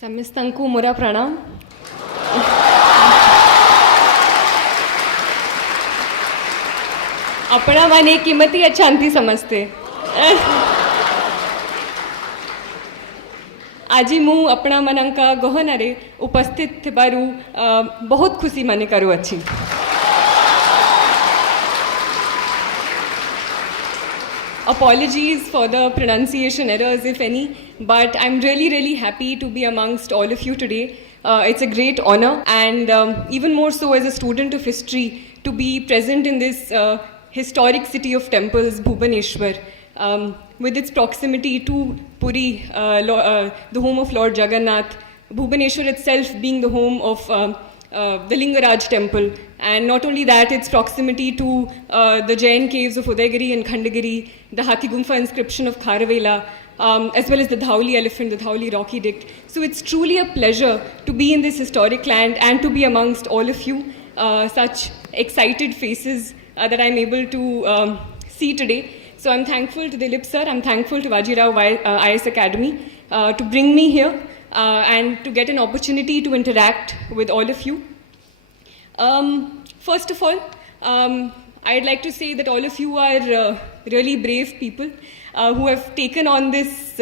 ସମସ୍ତଙ୍କୁ ମୋର ପ୍ରଣାମ। अपना माने किमती अच्छांती समझते। आज मु अपना मनंका गहनारे उपस्थित थिबारु बहुत खुशी माने करू अच्छी। Apologies for the pronunciation errors, if any, but I'm really happy to be amongst all of you today. It's a great honor, and even more so as a student of history, to be present in this historic city of temples, Bhubaneswar, with its proximity to Puri, the home of Lord Jagannath, Bhubaneswar itself being the home of the Lingaraj temple, and not only that, its proximity to the Jain caves of Udaygiri and Khandagiri, the Hathi Gumfa inscription of Kharavela, as well as the Dhauli elephant, the Dhauli rock edict. So it's truly a pleasure to be in this historic land and to be amongst all of you, such excited faces that I'm able to see today. So I'm thankful to Dilip sir, I'm thankful to Vajirao IAS Academy to bring me here and to get an opportunity to interact with all of you. First of all, I'd like to say that all of you are really brave people who have taken on this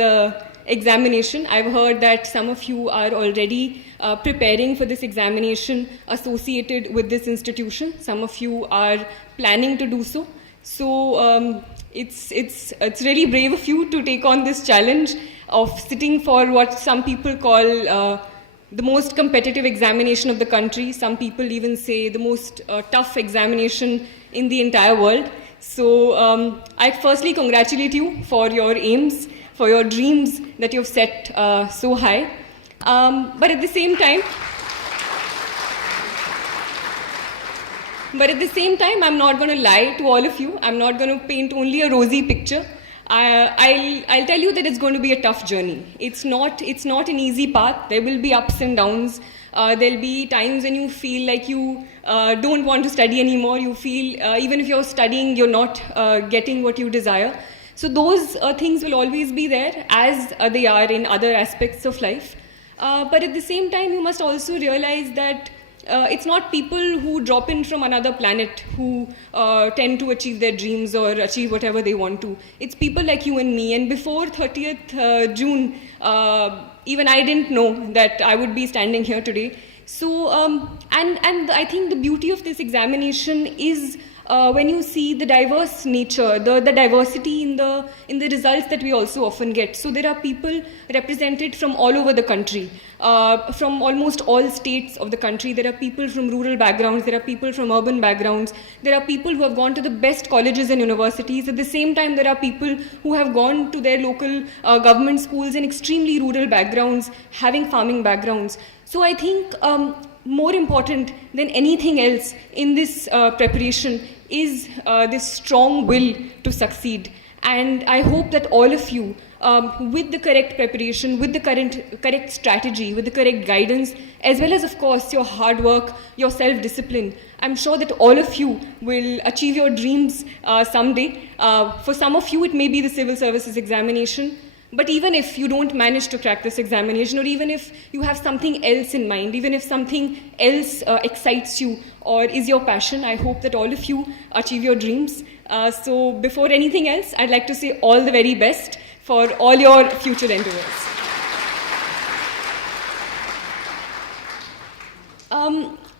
examination. I've heard that some of you are already preparing for this examination associated with this institution. Some of you are planning to do so. So it's really brave of you to take on this challenge of sitting for what some people call the most competitive examination of the country. Some people even say the most tough examination in the entire world. So I firstly congratulate you for your aims, for your dreams that you've set so high. But at the same time, I'm not going to lie to all of you. I'm not going to paint only a rosy picture. I'll tell you that it's going to be a tough journey. It's not an easy path. There will be ups and downs. There'll be times when you feel like you don't want to study anymore. You feel even if you're studying, you're not getting what you desire. So those things will always be there, as they are in other aspects of life. But at the same time, you must also realize that it's not people who drop in from another planet who tend to achieve their dreams or achieve whatever they want to. It's people like you and me. And before 30th June, even I didn't know that I would be standing here today. So, and I think the beauty of this examination is when you see the diverse nature, the diversity in the results that we also often get. So there are people represented from all over the country, from almost all states of the country. There are people from rural backgrounds, there are people from urban backgrounds, there are people who have gone to the best colleges and universities. At the same time, there are people who have gone to their local government schools in extremely rural backgrounds, having farming backgrounds. So I think more important than anything else in this preparation is this strong will to succeed. And I hope that all of you, with the correct preparation, with the correct strategy, with the correct guidance, as well as, of course, your hard work, your self-discipline, I'm sure that all of you will achieve your dreams someday. For some of you, it may be the civil services examination. But even if you don't manage to crack this examination, or even if you have something else in mind, even if something else excites you or is your passion, I hope that all of you achieve your dreams. So before anything else, I'd like to say all the very best for all your future endeavors.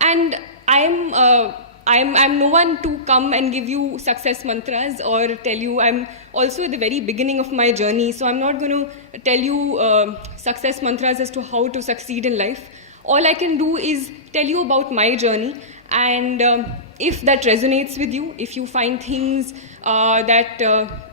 And I'm no one to come and give you success mantras or tell you. I'm also at the very beginning of my journey, so I'm not going to tell you success mantras as to how to succeed in life. All I can do is tell you about my journey, and if that resonates with you, if you find things that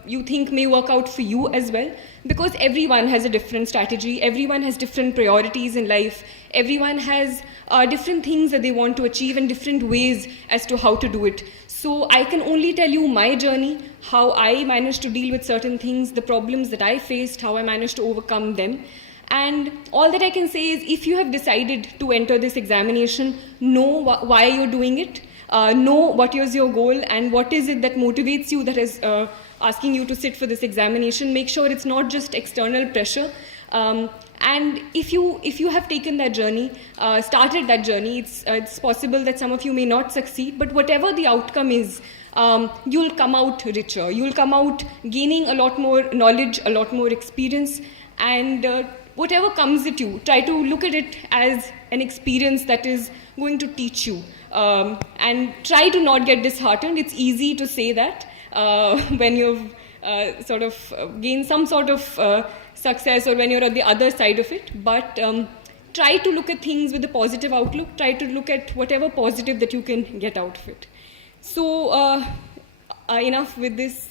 you think may work out for you as well, because everyone has a different strategy, everyone has different priorities in life, everyone has different things that they want to achieve and different ways as to how to do it. So I can only tell you my journey, how I managed to deal with certain things, the problems that I faced, how I managed to overcome them. And all that I can say is, if you have decided to enter this examination, know why you're doing it, know what is your goal and what is it that motivates you, that is asking you to sit for this examination. Make sure it's not just external pressure. And if you have taken that journey, started that journey, it's possible that some of you may not succeed, but whatever the outcome is, you'll come out richer. You'll come out gaining a lot more knowledge, a lot more experience, and whatever comes at you, try to look at it as an experience that is going to teach you. And try to not get disheartened. It's easy to say that when you've sort of gained some sort of success, or when you're at the other side of it. But try to look at things with a positive outlook. Try to look at whatever positive that you can get out of it. So enough with this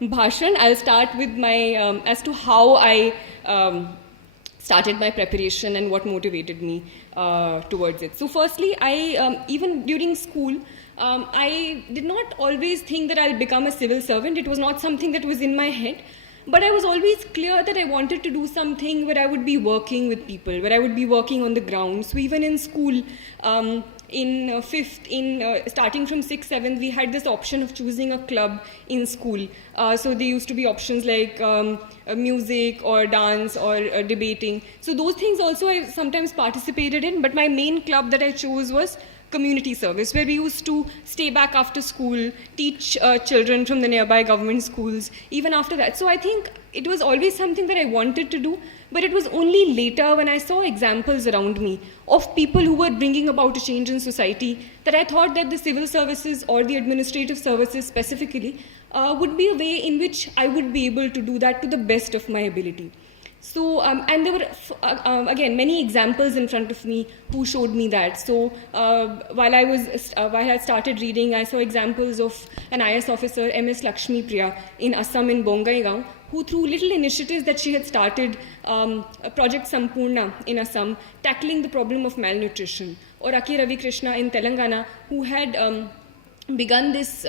bhashan. I'll start with my as to how I started my preparation and what motivated me towards it. So firstly, I even during school, I did not always think that I'll become a civil servant. It was not something that was in my head. But I was always clear that I wanted to do something where I would be working with people, where I would be working on the ground. So even in school, in starting from 6th, 7th, we had this option of choosing a club in school. So there used to be options like music or dance or debating. So those things also I sometimes participated in, but my main club that I chose was community service, where we used to stay back after school, teach children from the nearby government schools, even after that. So I think it was always something that I wanted to do, but it was only later when I saw examples around me of people who were bringing about a change in society that I thought that the civil services or the administrative services specifically would be a way in which I would be able to do that to the best of my ability. So, and there were, again, many examples in front of me who showed me that. So, while I started reading, I saw examples of an IAS officer, MS Lakshmi Priya, in Assam in Bongaigaon, who through little initiatives that she had started, Project Sampurna in Assam, tackling the problem of malnutrition. Or Aki Ravi Krishna in Telangana, who had begun this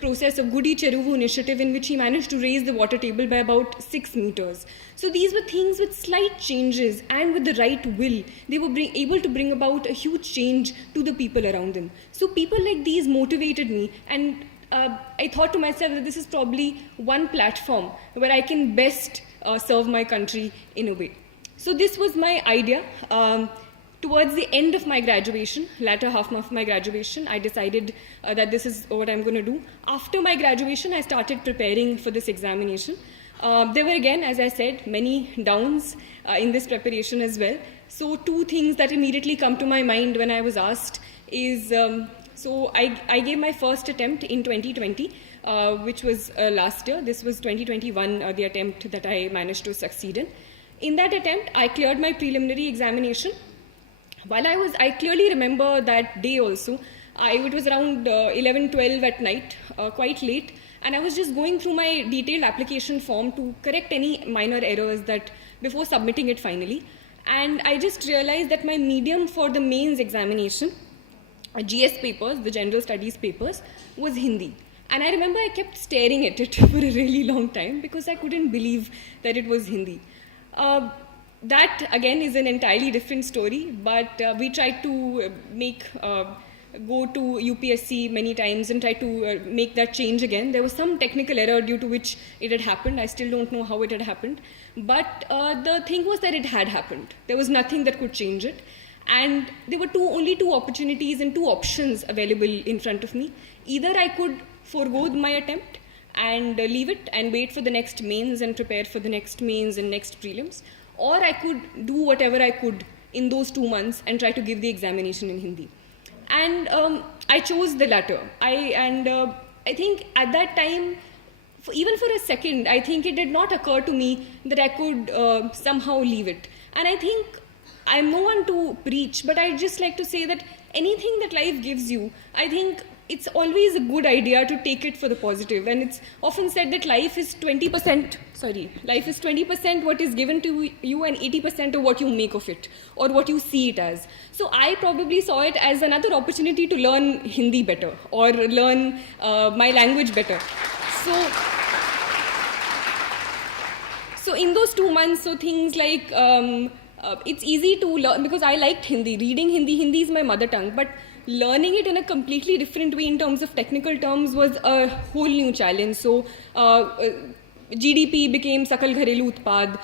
process of Gudi Cheruvu initiative, in which he managed to raise the water table by about 6 meters. So these were things with slight changes, and with the right will, they were able to bring about a huge change to the people around them. So people like these motivated me, and I thought to myself that this is probably one platform where I can best serve my country in a way. So this was my idea. Towards the end of my graduation, latter half of my graduation, I decided that this is what I'm going to do. After my graduation, I started preparing for this examination. There were, again, as I said, many downs in this preparation as well. So 2 things that immediately come to my mind when I was asked is, so I gave my first attempt in 2020, which was last year. This was 2021, the attempt that I managed to succeed in. In that attempt, I cleared my preliminary examination. While I clearly remember that day also. It was around 11, 12 at night, quite late, and I was just going through my detailed application form to correct any minor errors that before submitting it finally. And I just realized that my medium for the mains examination, GS papers, the general studies papers, was Hindi. And I remember I kept staring at it for a really long time because I couldn't believe that it was Hindi. That, again, is an entirely different story, but we tried to go to UPSC many times and try to make that change again. There was some technical error due to which it had happened. I still don't know how it had happened. But the thing was that it had happened. There was nothing that could change it. And there were only two opportunities and 2 options available in front of me. Either I could forego my attempt and leave it and wait for the next mains and prepare for the next mains and next prelims, or I could do whatever I could in those 2 months and try to give the examination in Hindi. And I chose the latter. I think at that time, even for a second, I think it did not occur to me that I could somehow leave it. And I think I'm no one to preach, but I'd just like to say that anything that life gives you, I think it's always a good idea to take it for the positive. And it's often said that life is 20% what is given to you and 80% of what you make of it or what you see it as. So I probably saw it as another opportunity to learn Hindi better or learn my language better. So in those 2 months, so things like, it's easy to learn because I liked Hindi. Reading Hindi is my mother tongue, but learning it in a completely different way in terms of technical terms was a whole new challenge. So GDP became Sakal Gharelu Utpad.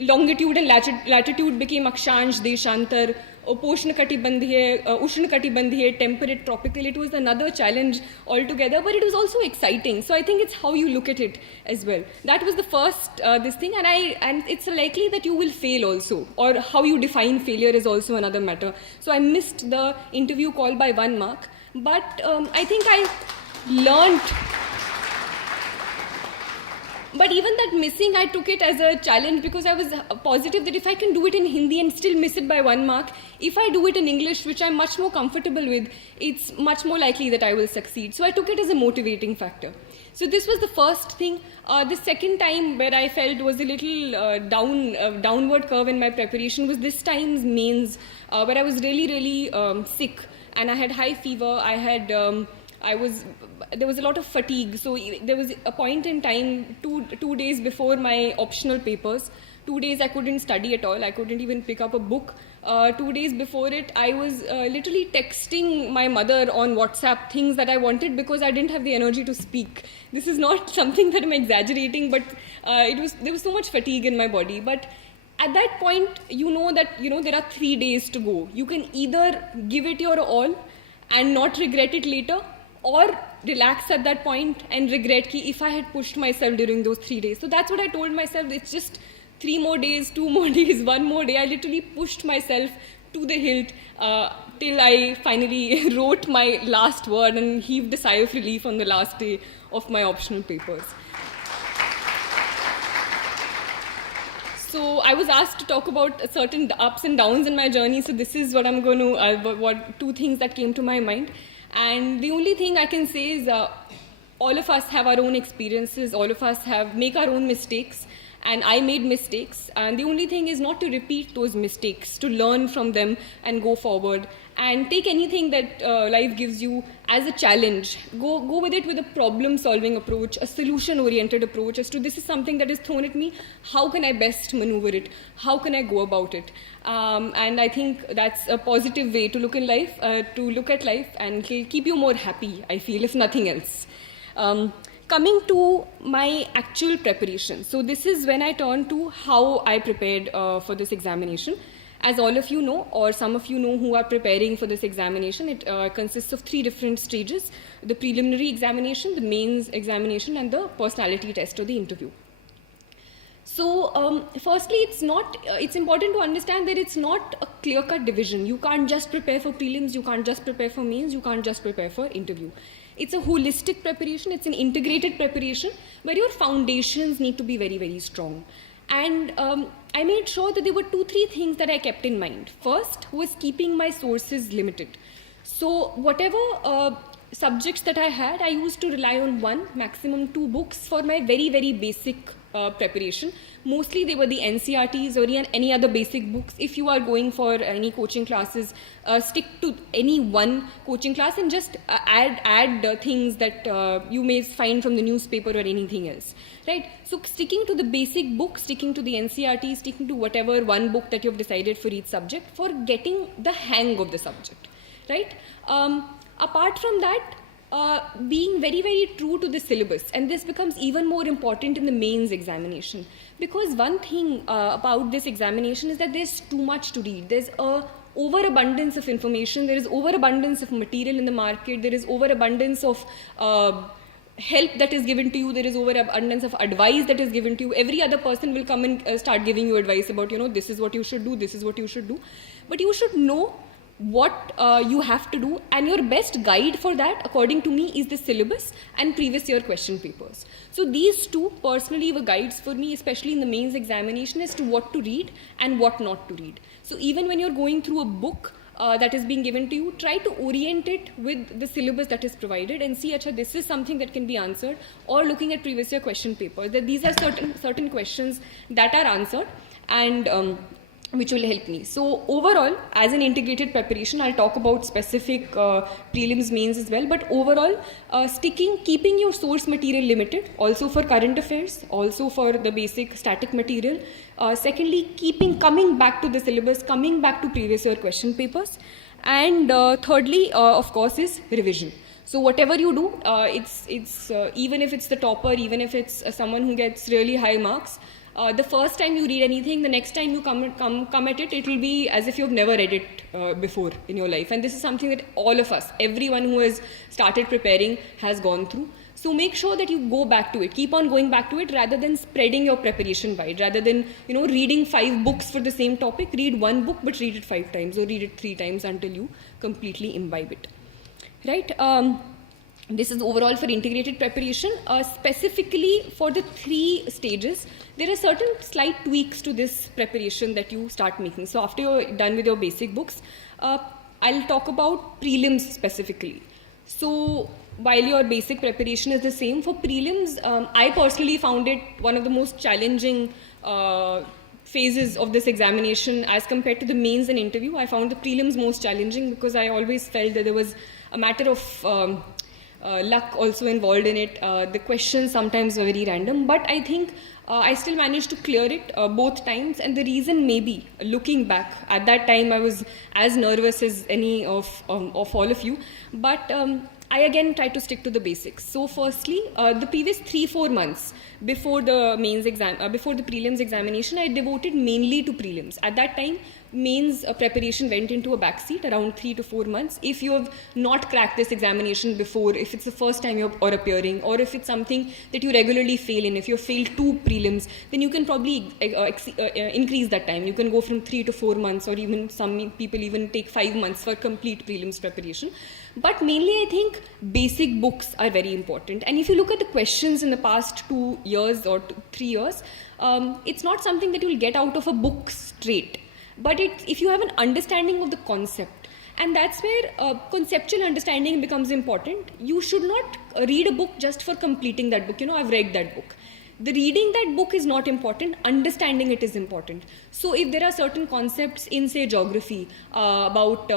longitude and latitude became Akshansh, Deshantar, Ushnakatibandhiya, temperate, tropical. It was another challenge altogether, but it was also exciting. So I think it's how you look at it as well. That was the first this thing, and it's likely that you will fail also, or how you define failure is also another matter. So I missed the interview call by 1 mark, but I think I learned. But even that missing, I took it as a challenge, because I was positive that if I can do it in Hindi and still miss it by 1 mark, if I do it in English, which I'm much more comfortable with, it's much more likely that I will succeed. So I took it as a motivating factor. So this was the first thing. The second time where I felt was a little downward curve in my preparation was this time's mains, where I was really sick, and I had high fever. There was a lot of fatigue. So there was a point in time, two days before my optional papers, 2 days I couldn't study at all. I couldn't even pick up a book. 2 days before it, I was literally texting my mother on WhatsApp things that I wanted, because I didn't have the energy to speak. This is not something that I'm exaggerating, but there was so much fatigue in my body. But at that point, you know that there are 3 days to go. You can either give it your all and not regret it later, or relax at that point and regret ki if I had pushed myself during those 3 days. So that's what I told myself. It's just 3 more days, 2 more days, 1 more day. I literally pushed myself to the hilt till I finally wrote my last word and heaved a sigh of relief on the last day of my optional papers. So I was asked to talk about certain ups and downs in my journey. So this is what I'm going to, 2 things that came to my mind. And the only thing I can say is all of us have our own experiences, all of us make our own mistakes, and I made mistakes. And the only thing is not to repeat those mistakes, to learn from them and go forward. And take anything that life gives you as a challenge. Go with it with a problem-solving approach, a solution-oriented approach as to this is something that is thrown at me. How can I best maneuver it? How can I go about it? And I think that's a positive way to look at life and keep you more happy, I feel, if nothing else. Coming to my actual preparation. So this is when I turn to how I prepared for this examination. As all of you know, or some of you know who are preparing for this examination, it consists of 3 different stages: the preliminary examination, the mains examination, and the personality test or the interview. So firstly, it's important to understand that it's not a clear-cut division. You can't just prepare for prelims, you can't just prepare for mains, you can't just prepare for interview. It's a holistic preparation, it's an integrated preparation where your foundations need to be very, very strong. And I made sure that there were 2-3 things that I kept in mind. First was keeping my sources limited. So whatever subjects that I had, I used to rely on 1, maximum 2 books for my very, very basic preparation. Mostly they were the NCRTs or any other basic books. If you are going for any coaching classes, stick to any one coaching class and just add things that you may find from the newspaper or anything else, right? So sticking to the basic book, sticking to the NCRT, sticking to whatever one book that you've decided for each subject for getting the hang of the subject, right? Apart from that, being very, very true to the syllabus, and this becomes even more important in the mains examination, because one thing about this examination is that there's too much to read. There's a overabundance of information, there is overabundance of material in the market, there is overabundance of help that is given to you, there is overabundance of advice that is given to you. Every other person will come and start giving you advice about, this is what you should do, this is what you should do. But you should know what you have to do, and your best guide for that, according to me, is the syllabus and previous year question papers. So these 2 personally were guides for me, especially in the mains examination, as to what to read and what not to read. So even when you're going through a book that is being given to you, try to orient it with the syllabus that is provided and see, this is something that can be answered, or looking at previous year question papers, that these are certain questions that are answered and which will help me. So overall, as an integrated preparation, I'll talk about specific prelims, mains as well, but overall, keeping your source material limited, also for current affairs, also for the basic static material. Secondly, coming back to the syllabus, coming back to previous year question papers. And thirdly, of course, is revision. So whatever you do, it's even if it's the topper, even if it's someone who gets really high marks, The first time you read anything, the next time you come at it, it will be as if you've never read it before in your life. And this is something that all of us, everyone who has started preparing, has gone through. So make sure that you go back to it, keep on going back to it, rather than spreading your preparation wide. Rather than reading 5 books for the same topic, read one book but read it 5 times or read it 3 times until you completely imbibe it. Right? This is overall for integrated preparation. Specifically for the 3 stages, there are certain slight tweaks to this preparation that you start making. So after you're done with your basic books, I'll talk about prelims specifically. So while your basic preparation is the same, for prelims, I personally found it one of the most challenging phases of this examination as compared to the mains and interview. I found the prelims most challenging because I always felt that there was a matter of luck also involved in it. The questions sometimes were very random, but I think I still managed to clear it both times. And the reason, maybe looking back, at that time I was as nervous as any of all of you, but I again tried to stick to the basics. So firstly, the previous 3-4 months before the mains exam, before the prelims examination, I devoted mainly to prelims. At that time, mains preparation went into a backseat around 3 to 4 months. If you have not cracked this examination before, if it's the first time you're appearing, or if it's something that you regularly fail in, if you failed 2 prelims, then you can probably increase that time. You can go from 3 to 4 months, or even some people even take 5 months for complete prelims preparation. But mainly I think basic books are very important. And if you look at the questions in the past 2 years or 3 years, it's not something that you'll get out of a book straight. But if you have an understanding of the concept, and that's where conceptual understanding becomes important. You should not read a book just for completing that book. I've read that book. The reading that book is not important, understanding it is important. So if there are certain concepts in, say, geography about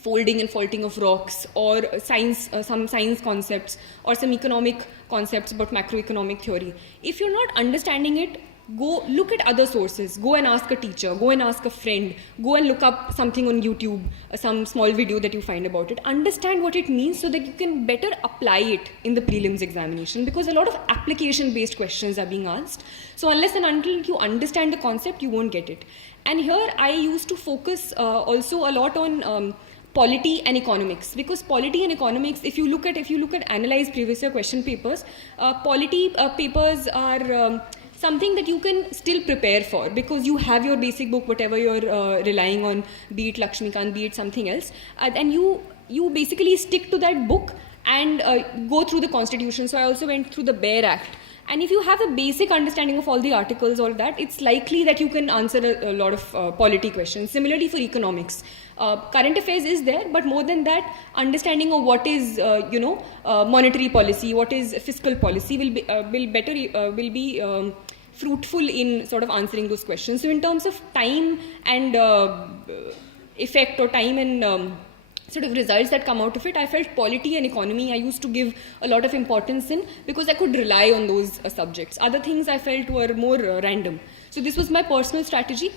folding and faulting of rocks, or science, some science concepts, or some economic concepts about macroeconomic theory, if you're not understanding it, go look at other sources. Go and ask a teacher, go and ask a friend, go and look up something on YouTube, some small video that you find about it. Understand what it means so that you can better apply it in the prelims examination, because a lot of application based questions are being asked. So unless and until you understand the concept, you won't get it. And here I used to focus also a lot on polity and economics, because polity and economics, if you look at analyzed previous year question papers, polity papers are something that you can still prepare for, because you have your basic book, whatever you're relying on, be it Lakshmikant, be it something else, and you basically stick to that book and go through the constitution. So I also went through the Bare Act. And if you have a basic understanding of all the articles, all that, it's likely that you can answer a lot of polity questions. Similarly for economics, current affairs is there, but more than that, understanding of what is monetary policy, what is fiscal policy will be fruitful in sort of answering those questions. So in terms of time and effect, or time and sort of results that come out of it, I felt polity and economy I used to give a lot of importance in, because I could rely on those subjects. Other things I felt were more random. So this was my personal strategy.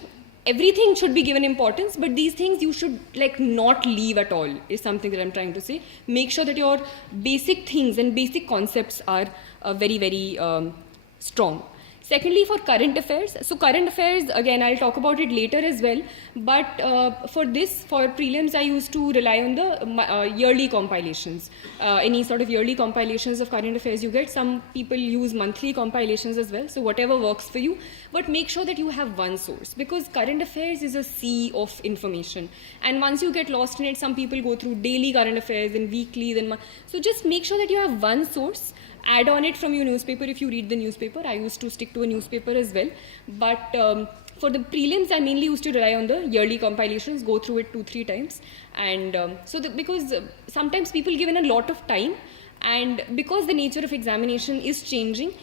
Everything should be given importance, but these things you should not leave at all, is something that I'm trying to say. Make sure that your basic things and basic concepts are very, very strong. Secondly, for current affairs, so current affairs, again, I'll talk about it later as well, but for prelims, I used to rely on the yearly compilations. Any sort of yearly compilations of current affairs you get. Some people use monthly compilations as well, so whatever works for you, but make sure that you have one source, because current affairs is a sea of information, and once you get lost in it, some people go through daily current affairs, then weekly, then so just make sure that you have one source. Add on it from your newspaper if you read the newspaper. I used to stick to a newspaper as well. But for the prelims, I mainly used to rely on the yearly compilations, go through it 2-3 times. And because sometimes people give in a lot of time, and because the nature of examination is changing,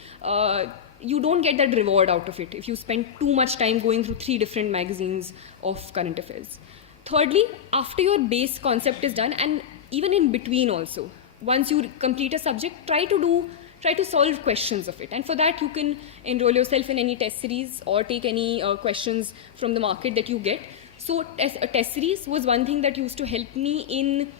you don't get that reward out of it if you spend too much time going through 3 different magazines of current affairs. Thirdly, after your base concept is done, and even in between also, once you complete a subject, try to solve questions of it. And for that, you can enroll yourself in any test series or take any questions from the market that you get. So a test series was one thing that used to help me in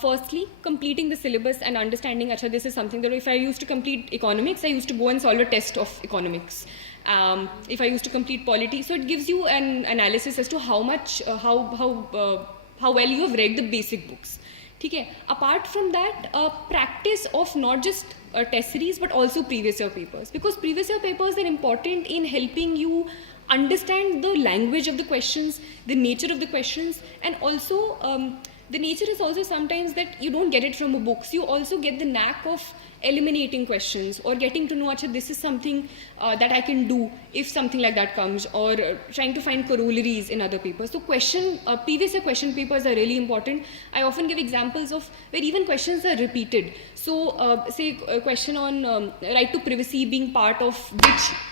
firstly completing the syllabus and understanding, this is something that if I used to complete economics, I used to go and solve a test of economics. If I used to complete polity, so it gives you an analysis as to how much, how well you have read the basic books. Okay. Apart from that, practice of not just test series but also previous year papers, because previous year papers are important in helping you understand the language of the questions, the nature of the questions, and also the nature is also sometimes that you don't get it from a book. So you also get the knack of eliminating questions or getting to know, Acha, this is something that I can do if something like that comes, or trying to find corollaries in other papers. So previous year question papers are really important. I often give examples of where even questions are repeated. So say a question on right to privacy being part of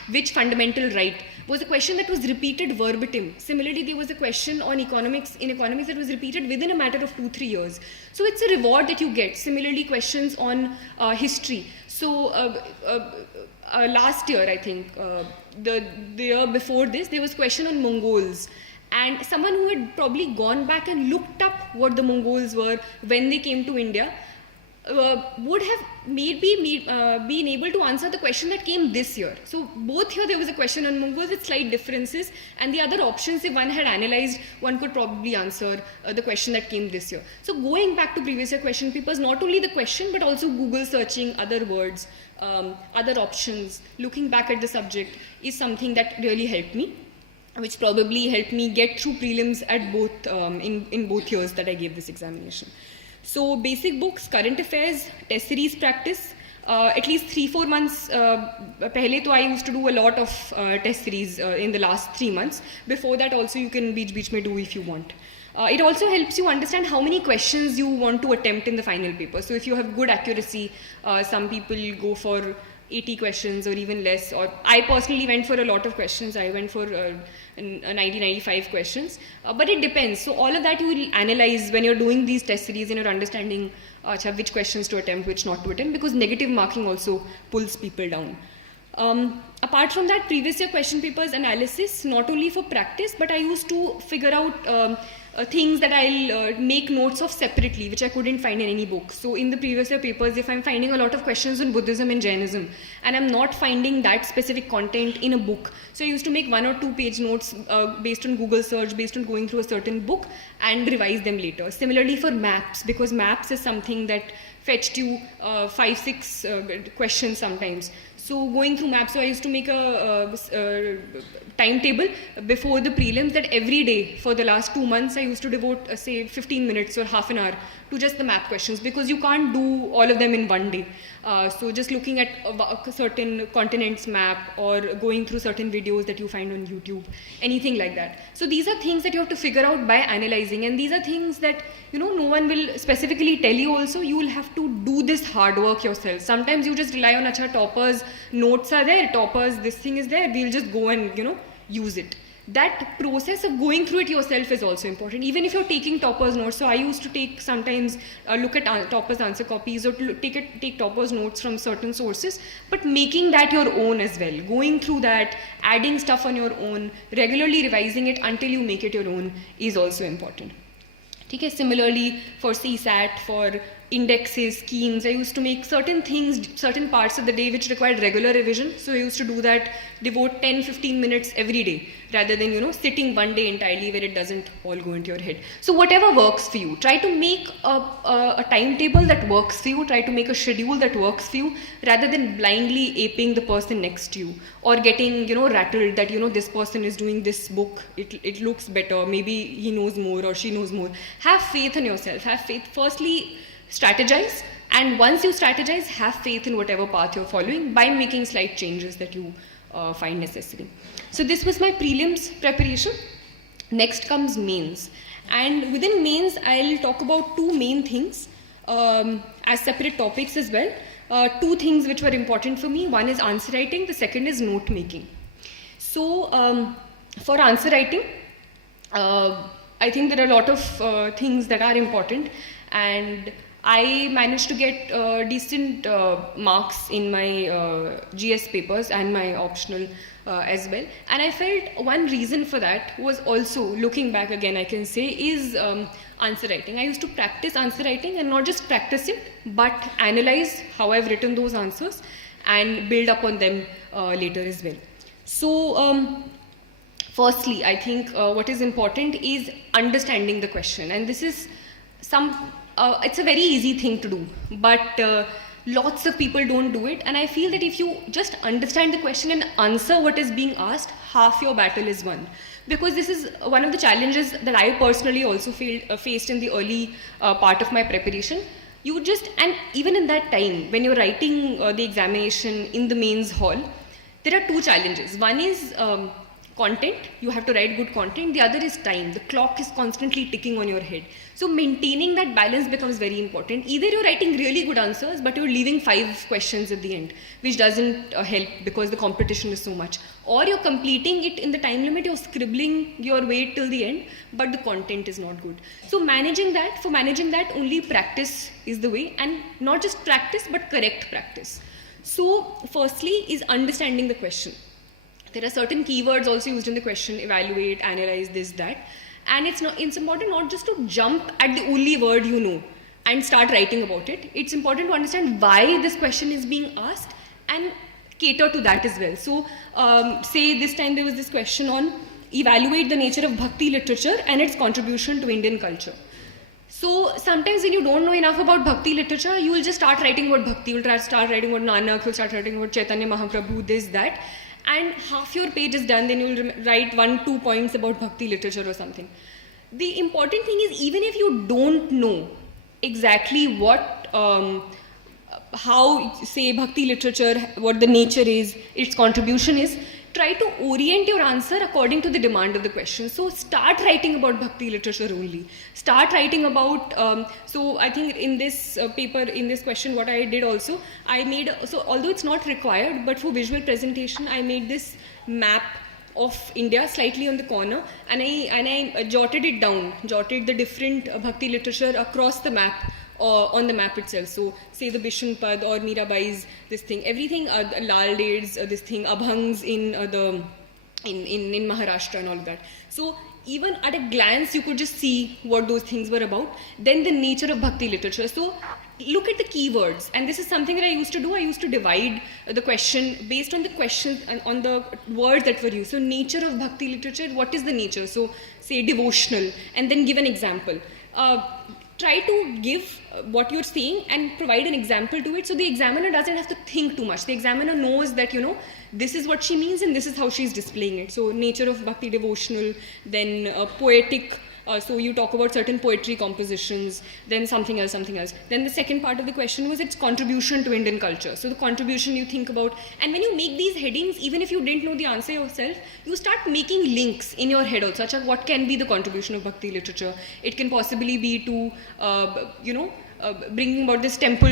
which fundamental right was a question that was repeated verbatim. Similarly, there was a question on economics that was repeated within a matter of 2-3 years. So it's a reward that you get. Similarly, questions on history. So last year, I think, the year before this, there was a question on Mongols. And someone who had probably gone back and looked up what the Mongols were when they came to India would have maybe been able to answer the question that came this year. So both here there was a question on Mongols with slight differences, and the other options, if one had analyzed, one could probably answer the question that came this year. So going back to previous year question papers, not only the question but also Google searching other words, other options, looking back at the subject is something that really helped me, which probably helped me get through prelims at both in both years that I gave this examination. So basic books, current affairs, test series practice, at least 3-4 months pehle to I used to do a lot of test series in the last 3 months. Before that also you can beech mein do if you want. It also helps you understand how many questions you want to attempt in the final paper. So if you have good accuracy, some people go for 80 questions or even less, or I personally went for a lot of questions. I went for 90-95 questions, but it depends. So all of that you will analyze when you're doing these test series and you're understanding which questions to attempt, which not to attempt, because negative marking also pulls people down. Apart from that, previous year question papers analysis, not only for practice, but I used to figure out things that I'll make notes of separately, which I couldn't find in any book. So in the previous year papers, if I'm finding a lot of questions on Buddhism and Jainism, and I'm not finding that specific content in a book, so I used to make 1 or 2 page notes based on Google search, based on going through a certain book, and revise them later. Similarly for maps, because maps is something that fetched you 5-6 questions sometimes. So going through maps, so I used to make a timetable before the prelims that every day for the last 2 months I used to devote say 15 minutes or half an hour to just the map questions, because you can't do all of them in one day. So just looking at a certain continent's map or going through certain videos that you find on YouTube, anything like that. So these are things that you have to figure out by analyzing, and these are things that no one will specifically tell you also. You will have to do this hard work yourself. Sometimes you just rely on acha toppers, notes are there, toppers, this thing is there, we'll just go and use it. That process of going through it yourself is also important, even if you're taking toppers notes. So I used to take sometimes look at toppers answer copies or take toppers notes from certain sources, but making that your own as well, going through that, adding stuff on your own, regularly revising it until you make it your own is also important. Okay, similarly for CSAT, for indexes, schemes, I used to make certain things, certain parts of the day which required regular revision. So I used to do that, devote 10-15 minutes every day, rather than sitting one day entirely where it doesn't all go into your head. So whatever works for you, try to make a timetable that works for you, try to make a schedule that works for you, rather than blindly aping the person next to you, or getting rattled that this person is doing this book, it looks better, maybe he knows more or she knows more. Have faith in yourself. Have faith. Firstly, strategize, and once you strategize, have faith in whatever path you're following by making slight changes that you find necessary. So this was my prelims preparation. Next comes mains, and within mains I'll talk about 2 main things as separate topics as well. 2 things which were important for me. One is answer writing, the second is note making. So for answer writing, I think there are a lot of things that are important, and I managed to get decent marks in my GS papers and my optional as well. And I felt one reason for that was also, looking back again I can say, is answer writing. I used to practice answer writing, and not just practice it, but analyze how I've written those answers and build up on them later as well. So, firstly, I think what is important is understanding the question, and this is it's a very easy thing to do, but lots of people don't do it. And I feel that if you just understand the question and answer what is being asked, half your battle is won. Because this is one of the challenges that I personally also faced in the early part of my preparation. And even in that time, when you're writing the examination in the mains hall, there are two challenges. One is content, you have to write good content. The other is time. The clock is constantly ticking on your head. So maintaining that balance becomes very important. Either you're writing really good answers, but you're leaving 5 questions at the end, which doesn't help because the competition is so much. Or you're completing it in the time limit, you're scribbling your way till the end, but the content is not good. So for managing that, only practice is the way, and not just practice, but correct practice. So firstly is understanding the question. There are certain keywords also used in the question: evaluate, analyze, this, that. And it's important not just to jump at the only word you know and start writing about it. It's important to understand why this question is being asked and cater to that as well. So say this time there was this question on evaluate the nature of Bhakti literature and its contribution to Indian culture. So sometimes when you don't know enough about Bhakti literature, you will just start writing about Bhakti. You'll start writing about Nanak, you'll start writing about Chaitanya Mahaprabhu, this, that. And half your page is done, then you'll write 1-2 points about Bhakti literature or something. The important thing is, even if you don't know exactly what, how, say, Bhakti literature, what the nature is, its contribution is, try to orient your answer according to the demand of the question. So start writing about Bhakti literature only. Start writing about, so I think in this paper, in this question, what I did also, I made, so although it's not required, but for visual presentation, I made this map of India slightly on the corner, and I jotted it down, jotted the different Bhakti literature across the map. On the map itself. So say the Bishan Pad or Mirabai's this thing, everything, Lal Ded's this thing, Abhangs in in Maharashtra and all of that. So even at a glance you could just see what those things were about. Then the nature of Bhakti literature. So look at the keywords, and this is something that I used to do. I used to divide the question based on the questions and on the words that were used. So nature of Bhakti literature, what is the nature? So say devotional, and then give an example. Try to give what you're saying and provide an example to it, so the examiner doesn't have to think too much. The examiner knows that, this is what she means and this is how she's displaying it. So nature of Bhakti devotional, then poetic, so you talk about certain poetry compositions, then something else. Then the second part of the question was its contribution to Indian culture. So the contribution you think about, and when you make these headings, even if you didn't know the answer yourself, you start making links in your head also, such as what can be the contribution of Bhakti literature. It can possibly be to, bringing about this temple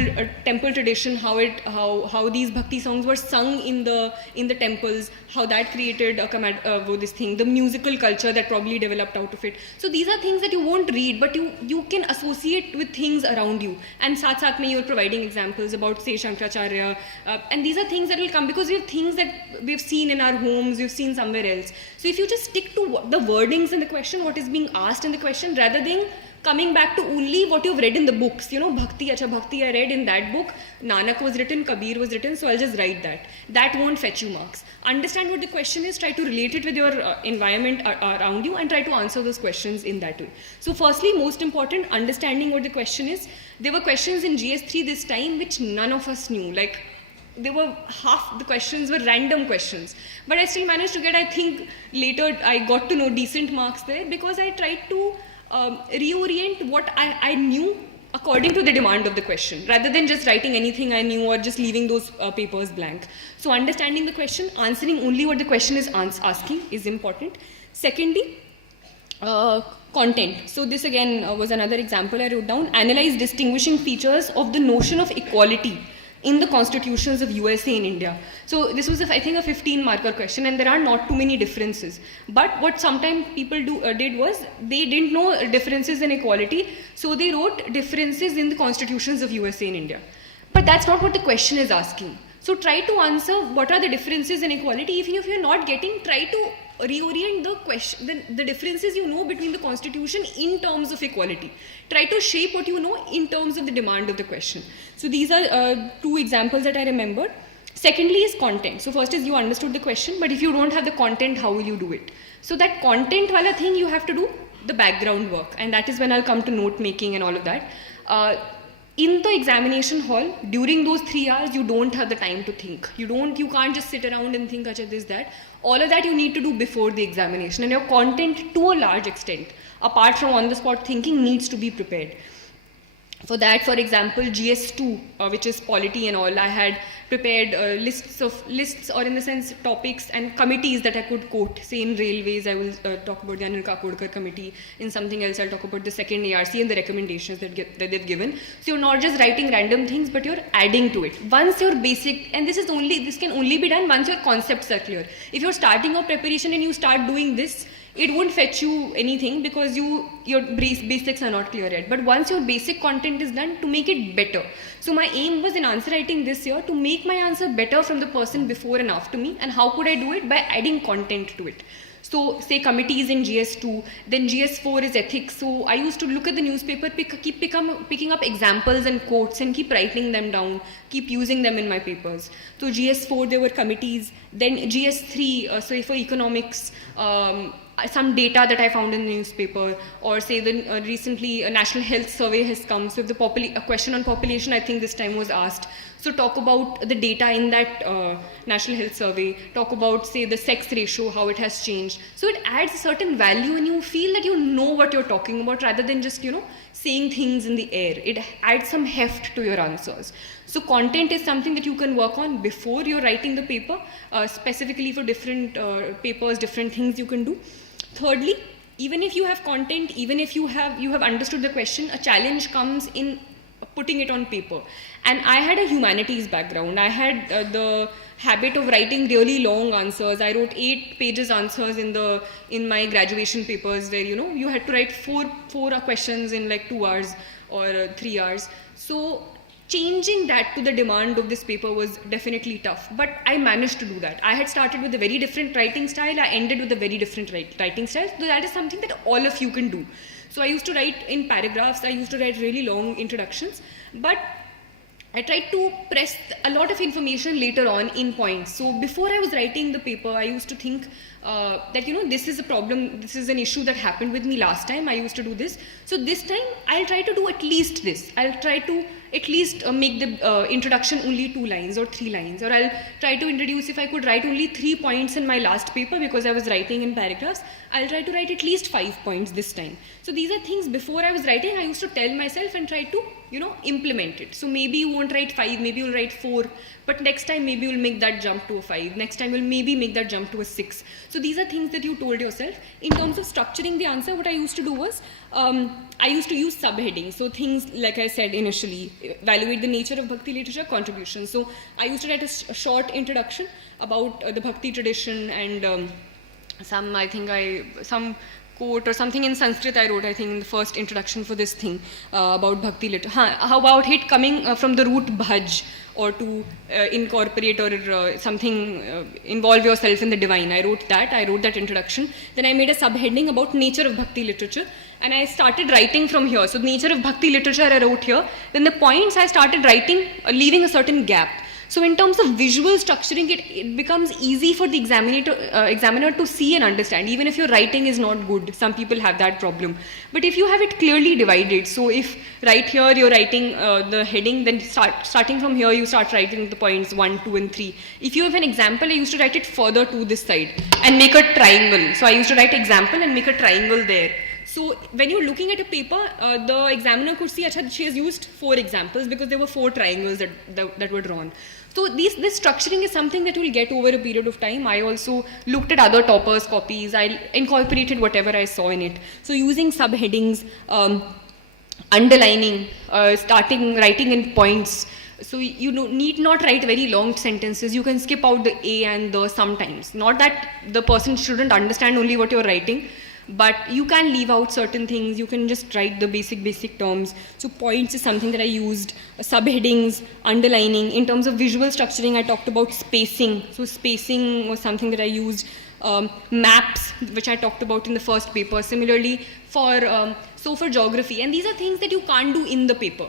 tradition, how these Bhakti songs were sung in the temples, how that created this thing, the musical culture that probably developed out of it. So these are things that you won't read, but you can associate with things around you. And sath mein you're providing examples about, say, Shankaracharya, and these are things that will come because we have things that we've seen in our homes, we've seen somewhere else. So if you just stick to the wordings in the question, what is being asked in the question, rather than coming back to only what you've read in the books, Bhakti I read in that book, Nanak was written, Kabir was written, so I'll just write that. That won't fetch you marks. Understand what the question is, try to relate it with your environment around you, and try to answer those questions in that way. So firstly, most important, understanding what the question is. There were questions in GS3 this time which none of us knew, like there were half the questions were random questions, but I still managed to get, I think later I got to know decent marks there, because I tried to reorient what I knew according to the demand of the question, rather than just writing anything I knew or just leaving those papers blank. So understanding the question, answering only what the question is asking is important. Secondly, content. So this again was another example I wrote down. Analyze distinguishing features of the notion of equality in the constitutions of USA and India. So this was, I think, a 15-marker question, and there are not too many differences. But what sometimes people did was, they didn't know differences in equality, so they wrote differences in the constitutions of USA and India. But that's not what the question is asking. So try to answer what are the differences in equality. Even if you're not getting, try to reorient the question, the differences you know between the constitution in terms of equality. Try to shape what you know in terms of the demand of the question. So these are 2 examples that I remember. Secondly is content. So first is you understood the question, but if you don't have the content, how will you do it? So that content wala thing, you have to do the background work, and that is when I'll come to note making and all of that. In the examination hall, during those 3 hours, you don't have the time to think. You can't just sit around and think, acha, this, that. All of that you need to do before the examination, and your content, to a large extent, apart from on-the-spot thinking, needs to be prepared. For that, for example, GS2, which is polity and all, I had prepared lists, or in the sense topics and committees that I could quote. Say in railways, I will talk about the Anil Kakodkar committee. In something else, I'll talk about the second ARC and the recommendations that they've given. So you're not just writing random things, but you're adding to it. Once your basic, and this can only be done once your concepts are clear. If you're starting your preparation and you start doing this, it won't fetch you anything because your basics are not clear yet. But once your basic content is done, to make it better. So my aim was in answer writing this year to make my answer better from the person before and after me. And how could I do it? By adding content to it. So say committees in GS2, then GS4 is ethics. So I used to look at the newspaper, keep picking up examples and quotes and keep writing them down, keep using them in my papers. So GS4, there were committees. Then GS3, so for economics, some data that I found in the newspaper, or say recently a national health survey has come. So if a question on population, I think this time was asked. So talk about the data in that national health survey, talk about say the sex ratio, how it has changed. So it adds a certain value and you feel that you know what you're talking about rather than just, saying things in the air. It adds some heft to your answers. So content is something that you can work on before you're writing the paper, specifically for different papers, different things you can do. Thirdly, even if you have content, even if you have understood the question, a challenge comes in putting it on paper. And I had a humanities background. I had the habit of writing really long answers. I wrote 8 pages answers in my graduation papers where, you had to write four questions in like 2 hours or 3 hours. So changing that to the demand of this paper was definitely tough, but I managed to do that. I had started with a very different writing style. I ended with a very different writing style. So that is something that all of you can do. So I used to write in paragraphs. I used to write really long introductions, but I tried to press a lot of information later on in points. So before I was writing the paper, I used to think that, this is a problem, this is an issue that happened with me last time. I used to do this. So this time, I'll try to do at least this. I'll try to at least make the introduction only 2 lines or 3 lines. Or I'll try to introduce, if I could write only 3 points in my last paper because I was writing in paragraphs, I'll try to write at least 5 points this time. So these are things before I was writing, I used to tell myself and try to, implement it. So maybe you won't write 5, maybe you'll write 4, but next time maybe you'll make that jump to a 5. Next time you'll maybe make that jump to a 6. So these are things that you told yourself. In terms of structuring the answer, what I used to do was, I used to use subheadings. So things, like I said initially, evaluate the nature of Bhakti literature, contributions. So I used to write a short introduction about the Bhakti tradition and some quote or something in Sanskrit I wrote, I think, in the first introduction for this thing about Bhakti literature. How about it coming from the root bhaj, or to incorporate or something, involve yourself in the divine. I wrote that introduction. Then I made a subheading about nature of Bhakti literature. And I started writing from here. So the nature of Bhakti literature I wrote here. Then the points I started writing, leaving a certain gap. So in terms of visual structuring, it becomes easy for the examiner to see and understand, even if your writing is not good. Some people have that problem. But if you have it clearly divided, so if right here you're writing the heading, then starting from here you start writing the points 1, 2 and 3. If you have an example, I used to write it further to this side and make a triangle. So I used to write example and make a triangle there. So when you're looking at a paper, the examiner could see, she has used 4 examples because there were 4 triangles that were drawn. So this structuring is something that you will get over a period of time. I also looked at other toppers' copies. I incorporated whatever I saw in it. So using subheadings, underlining, starting writing in points. So you need not write very long sentences. You can skip out the a and the sometimes. Not that the person shouldn't understand only what you're writing, but you can leave out certain things. You can just write the basic terms. So points is something that I used. Subheadings, underlining. In terms of visual structuring, I talked about spacing. So spacing was something that I used. Maps, which I talked about in the first paper. Similarly, for geography. And these are things that you can't do in the paper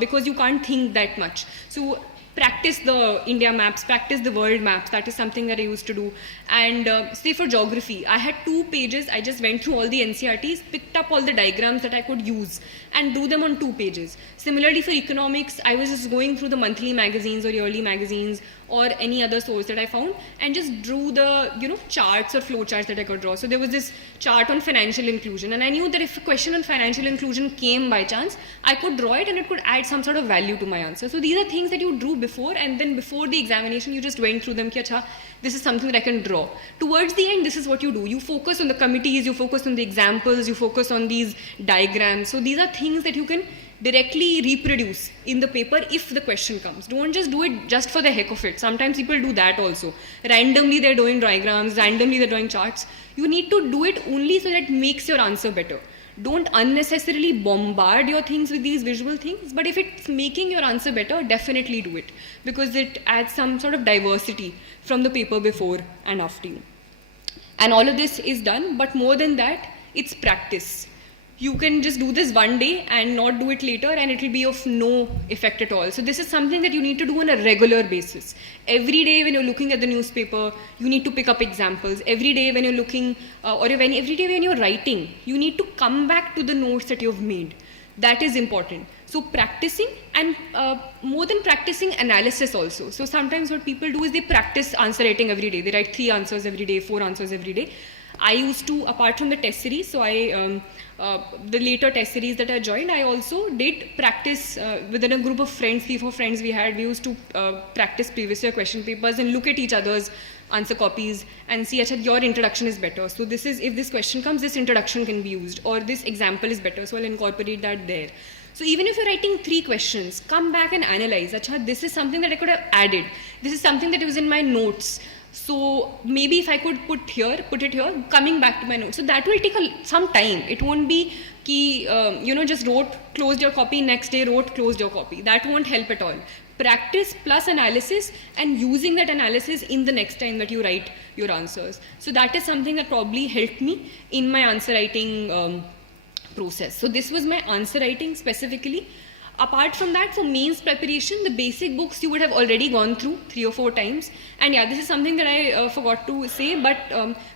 because you can't think that much. So practice the India maps, practice the world maps. That is something that I used to do. And say for geography, I had 2 pages. I just went through all the NCRTs, picked up all the diagrams that I could use and do them on 2 pages. Similarly for economics, I was just going through the monthly magazines or yearly magazines or any other source that I found and just drew the, charts or flow charts that I could draw. So there was this chart on financial inclusion, and I knew that if a question on financial inclusion came by chance, I could draw it and it could add some sort of value to my answer. So these are things that you drew before, and then before the examination you just went through them, ki acha, this is something that I can draw. Towards the end, this is what you do. You focus on the committees, you focus on the examples, you focus on these diagrams. So these are things that you can directly reproduce in the paper if the question comes. Don't just do it just for the heck of it. Sometimes people do that also. Randomly they're doing diagrams, randomly they're drawing charts. You need to do it only so that it makes your answer better. Don't unnecessarily bombard your things with these visual things, but if it's making your answer better, definitely do it, because it adds some sort of diversity from the paper before and after you. And all of this is done, but more than that, it's practice. You can just do this one day and not do it later, and it will be of no effect at all. So this is something that you need to do on a regular basis. Every day when you're looking at the newspaper, you need to pick up examples. Every day when you're looking, every day when you're writing, you need to come back to the notes that you've made. That is important. So practicing, and more than practicing, analysis also. So sometimes what people do is they practice answer writing every day. They write 3 answers every day, 4 answers every day. I used to, apart from the test series, so the later test series that I joined, I also did practice within a group of friends, 3-4 friends we had. We used to practice previous year question papers and look at each other's answer copies and see, acha, your introduction is better. So this is, if this question comes, this introduction can be used, or this example is better, so I'll incorporate that there. So even if you're writing 3 questions, come back and analyze, acha, this is something that I could have added. This is something that was in my notes. So maybe if I could put it here, coming back to my notes. So that will take some time. It won't be ki, just wrote, closed your copy, next day wrote, closed your copy. That won't help at all. Practice plus analysis, and using that analysis in the next time that you write your answers. So that is something that probably helped me in my answer writing process. So this was my answer writing specifically. Apart from that, for mains preparation, the basic books you would have already gone through 3 or 4 times. And yeah, this is something that I forgot to say, but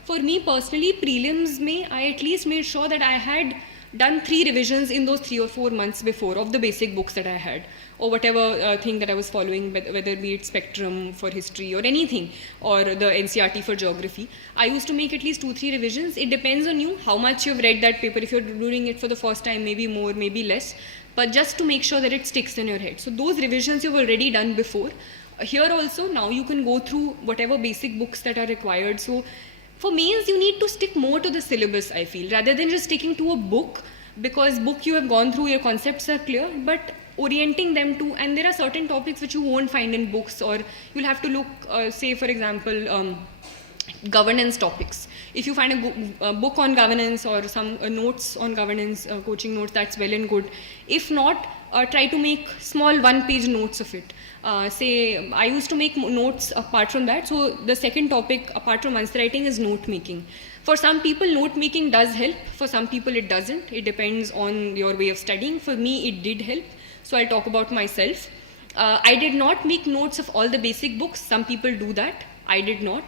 for me personally, prelims I at least made sure that I had done 3 revisions in those 3 or 4 months before of the basic books that I had, or whatever thing that I was following, whether be it Spectrum for history or anything, or the NCRT for geography. I used to make at least 2-3 revisions. It depends on you, how much you've read that paper. If you're doing it for the first time, maybe more, maybe less, but just to make sure that it sticks in your head. So those revisions you've already done before. Here also, now you can go through whatever basic books that are required. So for mains, you need to stick more to the syllabus, I feel, rather than just sticking to a book, because book you have gone through, your concepts are clear, but orienting them to, and there are certain topics which you won't find in books, or you'll have to look, say for example, governance topics. If you find a book on governance or some notes on governance, coaching notes, that's well and good. If not, try to make small 1-page notes of it. Say, I used to make notes apart from that. So the second topic apart from answer writing is note making. For some people, note making does help. For some people, it doesn't. It depends on your way of studying. For me, it did help. So I'll talk about myself. I did not make notes of all the basic books. Some people do that. I did not.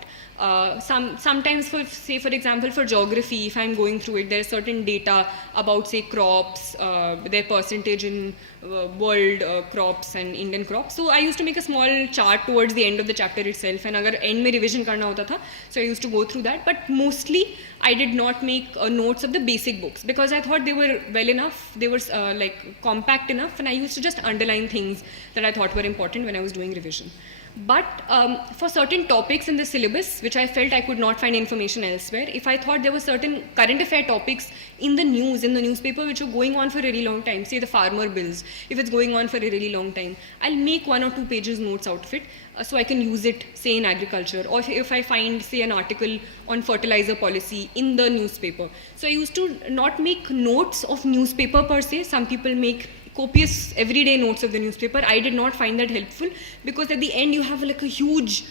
Sometimes, for example, for geography, if I'm going through it, there is certain data about, say, crops, their percentage in world crops and Indian crops. So I used to make a small chart towards the end of the chapter itself, and agar end mein revision karna hota tha, so I used to go through that. But mostly, I did not make notes of the basic books, because I thought they were well enough, they were compact enough, and I used to just underline things that I thought were important when I was doing revision. But for certain topics in the syllabus, which I felt I could not find information elsewhere, if I thought there were certain current affair topics in the news, in the newspaper, which are going on for a really long time, say the farmer bills, if it's going on for a really long time, I'll make 1 or 2 pages notes out of it, so I can use it, say, in agriculture, or if I find, say, an article on fertilizer policy in the newspaper. So I used to not make notes of newspaper per se. Some people make copious everyday notes of the newspaper. I did not find that helpful, because at the end you have like a huge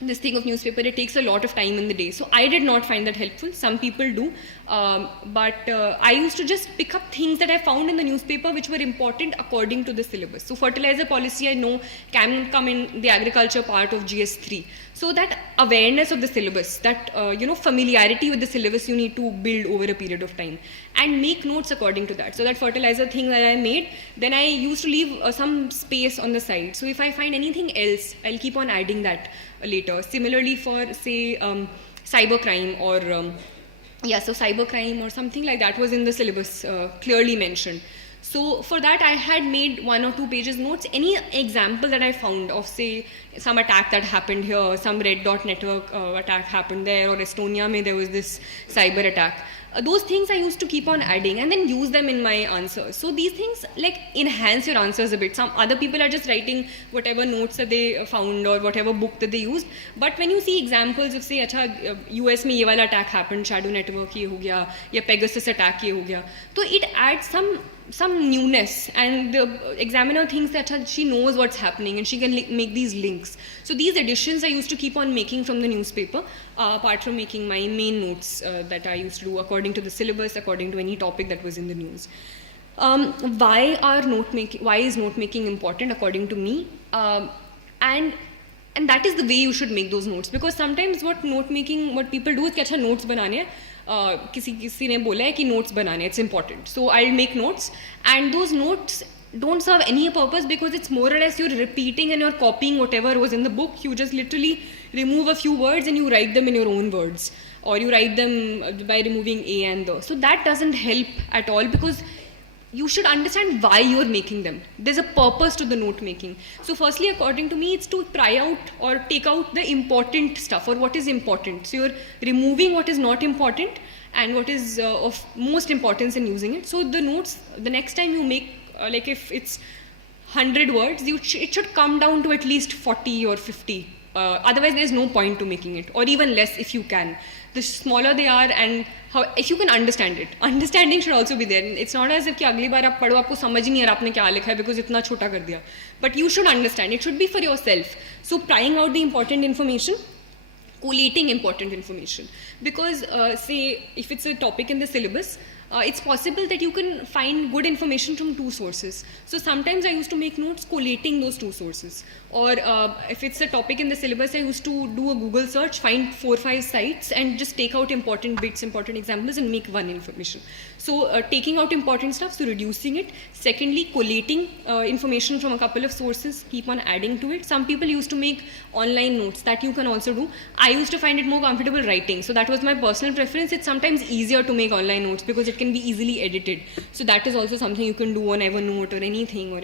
this thing of newspaper, it takes a lot of time in the day. So I did not find that helpful. Some people do. But I used to just pick up things that I found in the newspaper which were important according to the syllabus. So fertilizer policy I know can come in the agriculture part of GS3. So that awareness of the syllabus, that familiarity with the syllabus you need to build over a period of time and make notes according to that. So that fertilizer thing that I made, then I used to leave some space on the side. So if I find anything else, I'll keep on adding that later. Similarly for say cybercrime or so cybercrime or something like that was in the syllabus clearly mentioned. So for that I had made 1 or 2 pages notes. Any example that I found of say some attack that happened here, some red dot network attack happened there, or Estonia mein there was this cyber attack. Those things I used to keep on adding and then use them in my answers. So these things like enhance your answers a bit. Some other people are just writing whatever notes that they found or whatever book that they used. But when you see examples of say, US में ये वाला attack happened, shadow network ये हो गया, या Pegasus attack ये हो गया, तो it adds some newness, and the examiner thinks that she knows what's happening and she can make these links. So these additions I used to keep on making from the newspaper, apart from making my main notes that I used to do according to the syllabus, according to any topic that was in the news. Why is note making important according to me? And that is the way you should make those notes, because sometimes what people do is कि notes बनाने हैं, किसी ने बोला है कि notes बनाने, it's important. So I'll make notes, and those notes don't serve any purpose because it's more or less you're repeating and you're copying whatever was in the book. You just literally remove a few words and you write them in your own words, or you write them by removing a and the. So that doesn't help at all, because you should understand why you're making them. There's a purpose to the note making. So firstly, according to me, it's to pry out or take out the important stuff, or what is important. So you're removing what is not important and what is of most importance in using it. So the notes, the next time you make, like if it's 100 words, it should come down to at least 40 or 50. Otherwise, there's no point to making it, or even less if you can. The smaller they are, and if you can understand it. Understanding should also be there. It's not as if कि अगली बार आप पढ़ो आपको समझ ही नहीं आ रहा आपने क्या लिखा है because इतना छोटा कर दिया. But you should understand. It should be for yourself. So prying out the important information, collating important information. Because say if it's a topic in the syllabus, it's possible that you can find good information from 2 sources. So sometimes I used to make notes collating those 2 sources. Or if it's a topic in the syllabus, I used to do a Google search, find 4 or 5 sites and just take out important bits, important examples and make one information. So taking out important stuff, so reducing it. Secondly, collating information from a couple of sources, keep on adding to it. Some people used to make online notes, that you can also do. I used to find it more comfortable writing. So that was my personal preference. It's sometimes easier to make online notes because it can be easily edited. So that is also something you can do on Evernote or anything, or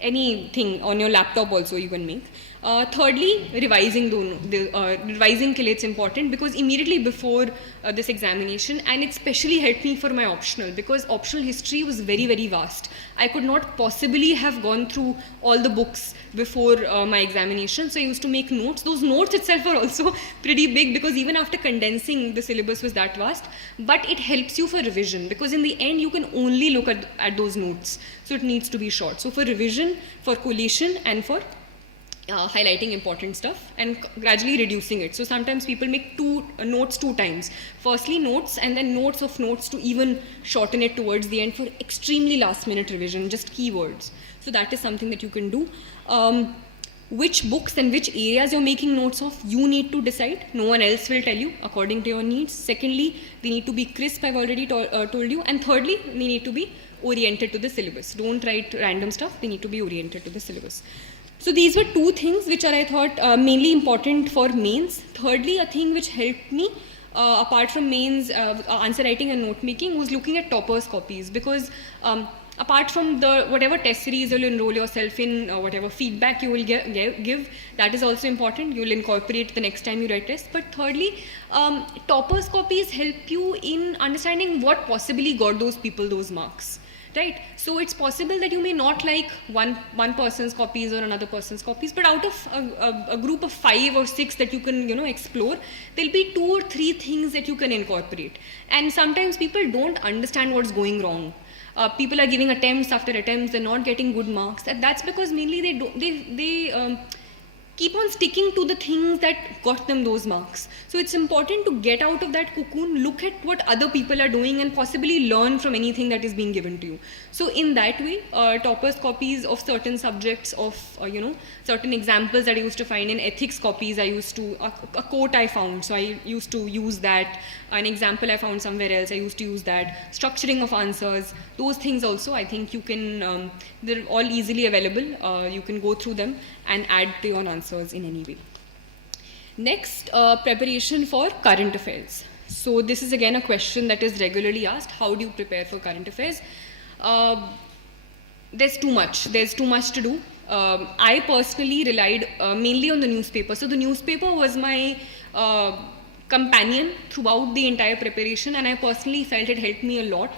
anything on your laptop also you can make. Thirdly, revising revising के लिए it's important, because immediately before this examination, and it especially helped me for my optional, because optional history was very, very vast. I could not possibly have gone through all the books before my examination, so I used to make notes. Those notes itself are also pretty big, because even after condensing, the syllabus was that vast, but it helps you for revision, because in the end you can only look at those notes, so it needs to be short. So for revision, for collation, and for highlighting important stuff and gradually reducing it. So sometimes people make notes 2 times. Firstly notes, and then notes of notes to even shorten it towards the end for extremely last minute revision, just keywords. So that is something that you can do. Which books and which areas you're making notes of, you need to decide. No one else will tell you according to your needs. Secondly, they need to be crisp, I've already told you. And thirdly, they need to be oriented to the syllabus. Don't write random stuff, they need to be oriented to the syllabus. So these were 2 things which are, I thought, mainly important for mains. Thirdly, a thing which helped me, apart from mains, answer writing and note making, was looking at toppers copies. Because apart from the whatever test series you'll enroll yourself in, whatever feedback you will give, that is also important. You'll incorporate the next time you write tests. But thirdly, toppers copies help you in understanding what possibly got those people those marks. Right? So it's possible that you may not like one person's copies or another person's copies, but out of a group of 5 or 6 that you can explore, there'll be 2 or 3 things that you can incorporate. And sometimes people don't understand what's going wrong. People are giving attempts after attempts, they're not getting good marks. And that's because mainly keep on sticking to the things that got them those marks. So it's important to get out of that cocoon, look at what other people are doing, and possibly learn from anything that is being given to you. So in that way, toppers copies of certain subjects, of certain examples that I used to find in ethics copies, I used to, a quote I found, so I used to use that. An example I found somewhere else, I used to use that. Structuring of answers, those things also, I think you can, they're all easily available. You can go through them and add to your answers in any way. Next, preparation for current affairs. So this is again a question that is regularly asked. How do you prepare for current affairs? There's too much to do. I personally relied mainly on the newspaper. So the newspaper was my companion throughout the entire preparation, and I personally felt it helped me a lot.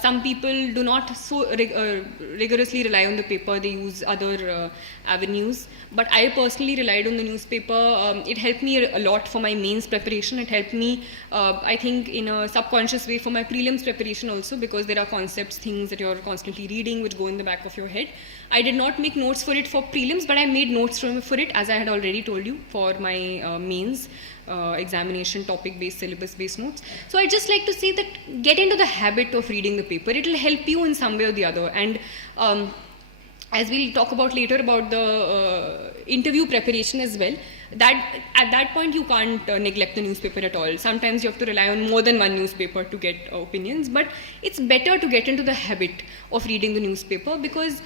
Some people do not so rigorously rely on the paper, they use other avenues. But I personally relied on the newspaper. It helped me a lot for my mains preparation. It helped me, I think, in a subconscious way for my prelims preparation also, because there are concepts, things that you're constantly reading which go in the back of your head. I did not make notes for it for prelims, but I made notes for it, as I had already told you, for my mains. Examination topic-based, syllabus-based notes. So I just like to say that get into the habit of reading the paper. It will help you in some way or the other. And as we'll talk about later about the interview preparation as well, that at that point you can't neglect the newspaper at all. Sometimes you have to rely on more than one newspaper to get opinions, but it's better to get into the habit of reading the newspaper, because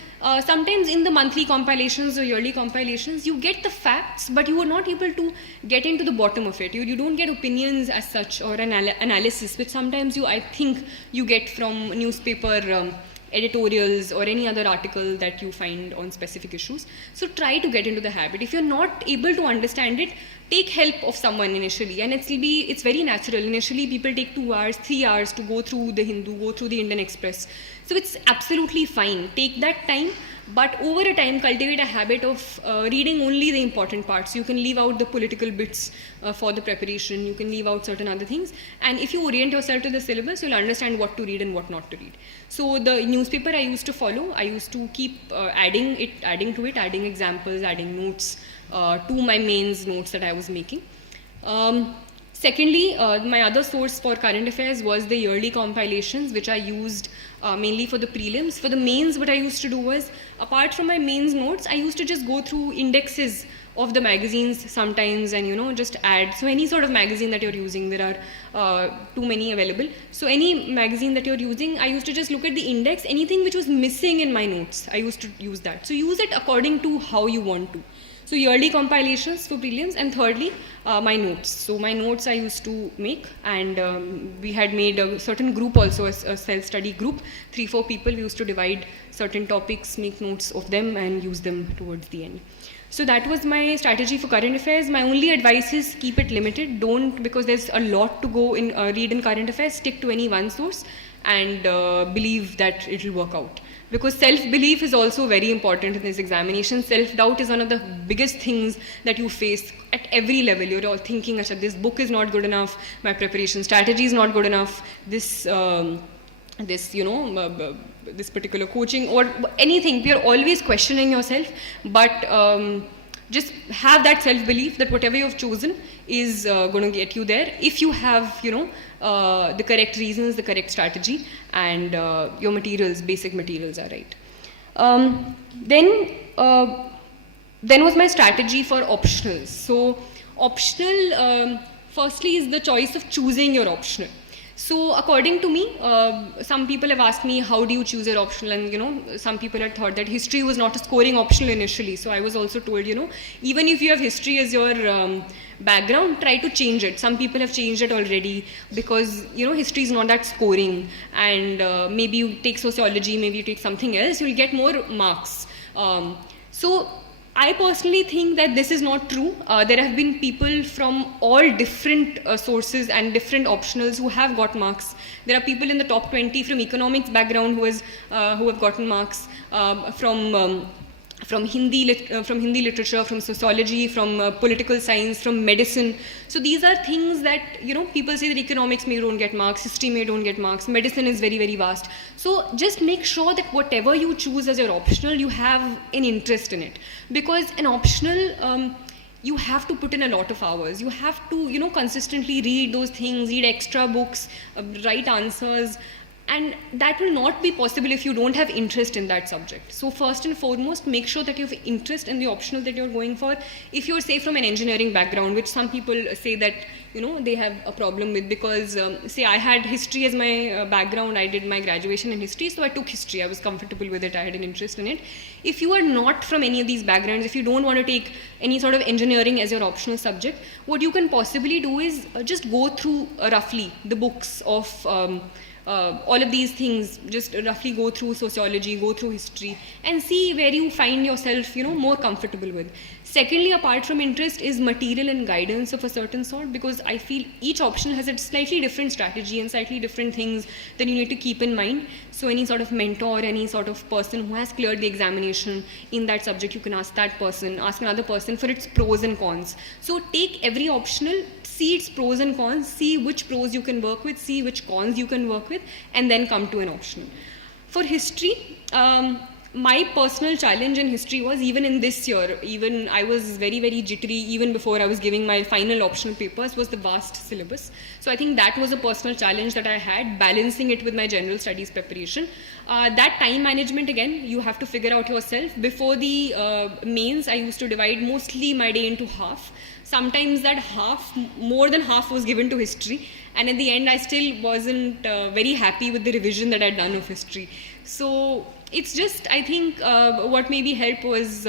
sometimes in the monthly compilations or yearly compilations you get the facts, but you are not able to get into the bottom of it. You don't get opinions as such, or an analysis, which sometimes I think you get from newspaper editorials or any other article that you find on specific issues. So try to get into the habit. If you're not able to understand it, take help of someone initially, and it's very natural. Initially people take 2 hours, 3 hours to go through the Hindu, go through the Indian Express. So it's absolutely fine. Take that time, but over a time cultivate a habit of reading only the important parts. You can leave out the political bits for the preparation. You can leave out certain other things. And if you orient yourself to the syllabus, you'll understand what to read and what not to read. So the newspaper I used to follow, I used to keep adding to it, adding examples, adding notes to my mains notes that I was making. Secondly, my other source for current affairs was the yearly compilations, which I used mainly for the prelims. For the mains, what I used to do was, apart from my mains notes, I used to just go through indexes of the magazines sometimes and just add. So any sort of magazine that you're using, there are too many available. So any magazine that you're using, I used to just look at the index. Anything which was missing in my notes, I used to use that. So use it according to how you want to. So yearly compilations for prelims, and thirdly, my notes. So my notes I used to make, and we had made a certain group also, a self-study group, 3-4 people. We used to divide certain topics, make notes of them, and use them towards the end. So that was my strategy for current affairs. My only advice is keep it limited. Don't, because there's a lot to go in read in current affairs, stick to any one source and believe that it will work out. Because self-belief is also very important in this examination. Self-doubt is one of the biggest things that you face at every level. You're all thinking, this book is not good enough, my preparation strategy is not good enough, this particular coaching or anything. You're always questioning yourself, but just have that self-belief that whatever you've chosen is going to get you there if you have, the correct reasons, the correct strategy, and your materials, basic materials are right. Then was my strategy for optionals. So optional, firstly, is the choice of choosing your optional. So according to me, some people have asked me, how do you choose your optional? And some people had thought that history was not a scoring optional initially. So I was also told, even if you have history as your background, try to change it. Some people have changed it already because, history is not that scoring. And maybe you take sociology, maybe you take something else, you'll get more marks. So I personally think that this is not true. There have been people from all different sources and different optionals who have got marks. There are people in the top 20 from economics background who have gotten marks, from from Hindi literature, from sociology, from political science, from medicine. So these are things that, people say that economics may don't get marks, history may don't get marks, medicine is very, very vast. So just make sure that whatever you choose as your optional, you have an interest in it. Because an optional, you have to put in a lot of hours. You have to, consistently read those things, read extra books, write answers. And that will not be possible if you don't have interest in that subject. So first and foremost, make sure that you have interest in the optional that you're going for. If you're, say, from an engineering background, which some people say that, they have a problem with, because, say, I had history as my background. I did my graduation in history, so I took history. I was comfortable with it. I had an interest in it. If you are not from any of these backgrounds, if you don't want to take any sort of engineering as your optional subject, what you can possibly do is just go through roughly the books of all of these things. Just roughly go through sociology, go through history, and see where you find yourself, more comfortable with. Secondly, apart from interest, is material and guidance of a certain sort, because I feel each option has a slightly different strategy and slightly different things that you need to keep in mind. So any sort of mentor, any sort of person who has cleared the examination in that subject, you can ask that person, ask another person for its pros and cons. So take every optional, see its pros and cons, see which pros you can work with, see which cons you can work with, and then come to an optional. For history, my personal challenge in history was, even in this year, even I was very, very jittery even before I was giving my final optional papers, was the vast syllabus. So I think that was a personal challenge that I had, balancing it with my general studies preparation. That time management, again, you have to figure out yourself. Before the mains, I used to divide mostly my day into half. Sometimes that more than half was given to history, and at the end I still wasn't very happy with the revision that I'd done of history. So it's just, I think what maybe helped was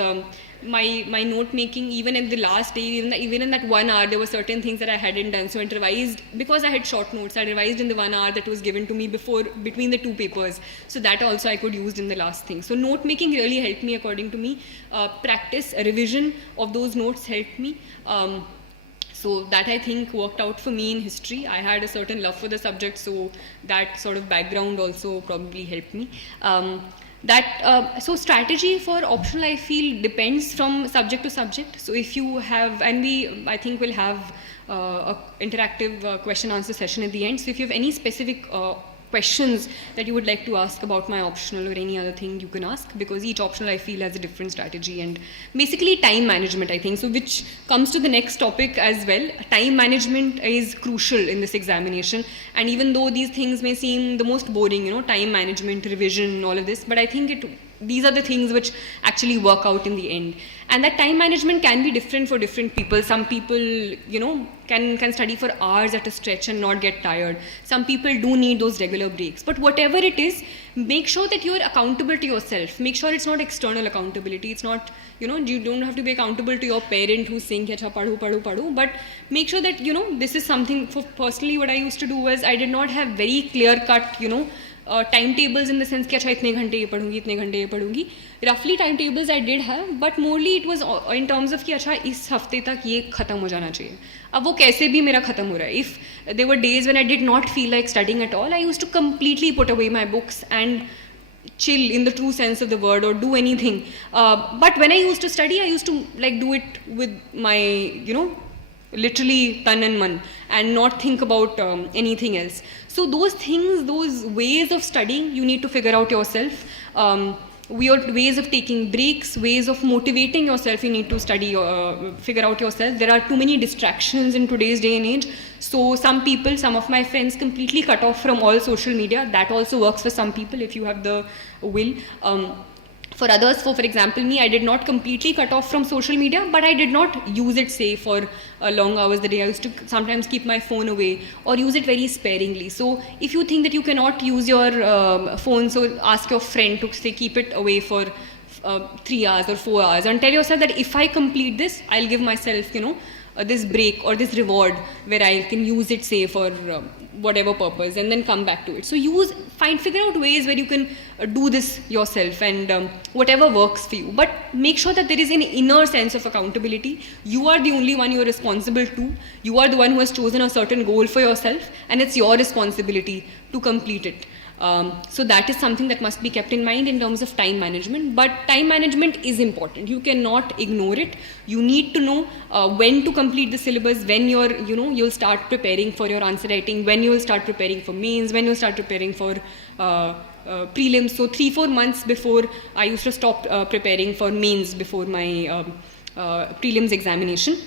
my note making. Even in the last day, even in that 1 hour, there were certain things that I hadn't done. So I revised, because I had short notes, I revised in the 1 hour that was given to me between the two papers. So that also I could use in the last thing. So note making really helped me, according to me. Practice, revision of those notes helped me. So that, I think, worked out for me in history. I had a certain love for the subject, so that sort of background also probably helped me. So strategy for optional, I feel, depends from subject to subject. So if you have, and I think we'll have a interactive question answer session at the end. So if you have any specific questions that you would like to ask about my optional or any other thing, you can ask, because each optional, I feel, has a different strategy. And basically time management, I think, so which comes to the next topic as well. Time management is crucial in this examination, and even though these things may seem the most boring, time management, revision, all of this, but I think these are the things which actually work out in the end. And that time management can be different for different people. Some people, can study for hours at a stretch and not get tired. Some people do need those regular breaks. But whatever it is, make sure that you're accountable to yourself. Make sure it's not external accountability. It's not, you don't have to be accountable to your parent who's saying, Acha, padu. But make sure that, this is something. For personally, what I used to do was, I did not have very clear-cut, timetables in the sense कि अच्छा इतने घंटे ये पढ़ूंगी, इतने घंटे ये पढ़ूंगी. Roughly timetables I did have, but morely it was in terms of कि अच्छा इस हफ्ते तक ये खत्म हो जाना चाहिए. अब वो कैसे भी मेरा खत्म हो रहा है. If there were days when I did not feel like studying at all, I used to completely put away my books and chill in the true sense of the word, or do anything. But when I used to study, I used to do it with my, literally tan and man, and not think about anything else. So those things, those ways of studying, you need to figure out yourself. Ways of taking breaks, ways of motivating yourself, you need to study, figure out yourself. There are too many distractions in today's day and age. So some of my friends completely cut off from all social media. That also works for some people if you have the will. For others, for example me, I did not completely cut off from social media, but I did not use it, say, for long hours a day. I used to sometimes keep my phone away or use it very sparingly. So if you think that you cannot use your phone, so ask your friend to, say, keep it away for 3 hours or 4 hours, and tell yourself that if I complete this, I'll give myself, this break or this reward where I can use it, say, for whatever purpose, and then come back to it. So figure out ways where you can do this yourself, and whatever works for you. But make sure that there is an inner sense of accountability. You are the only one you are responsible to. You are the one who has chosen a certain goal for yourself, and it's your responsibility to complete it. So that is something that must be kept in mind in terms of time management. But time management is important. You cannot ignore it. You need to know when to complete the syllabus, when you'll start preparing for your answer writing, when you'll start preparing for mains, when you'll start preparing for prelims. So 3-4 months before, I used to stop preparing for mains before my prelims examination.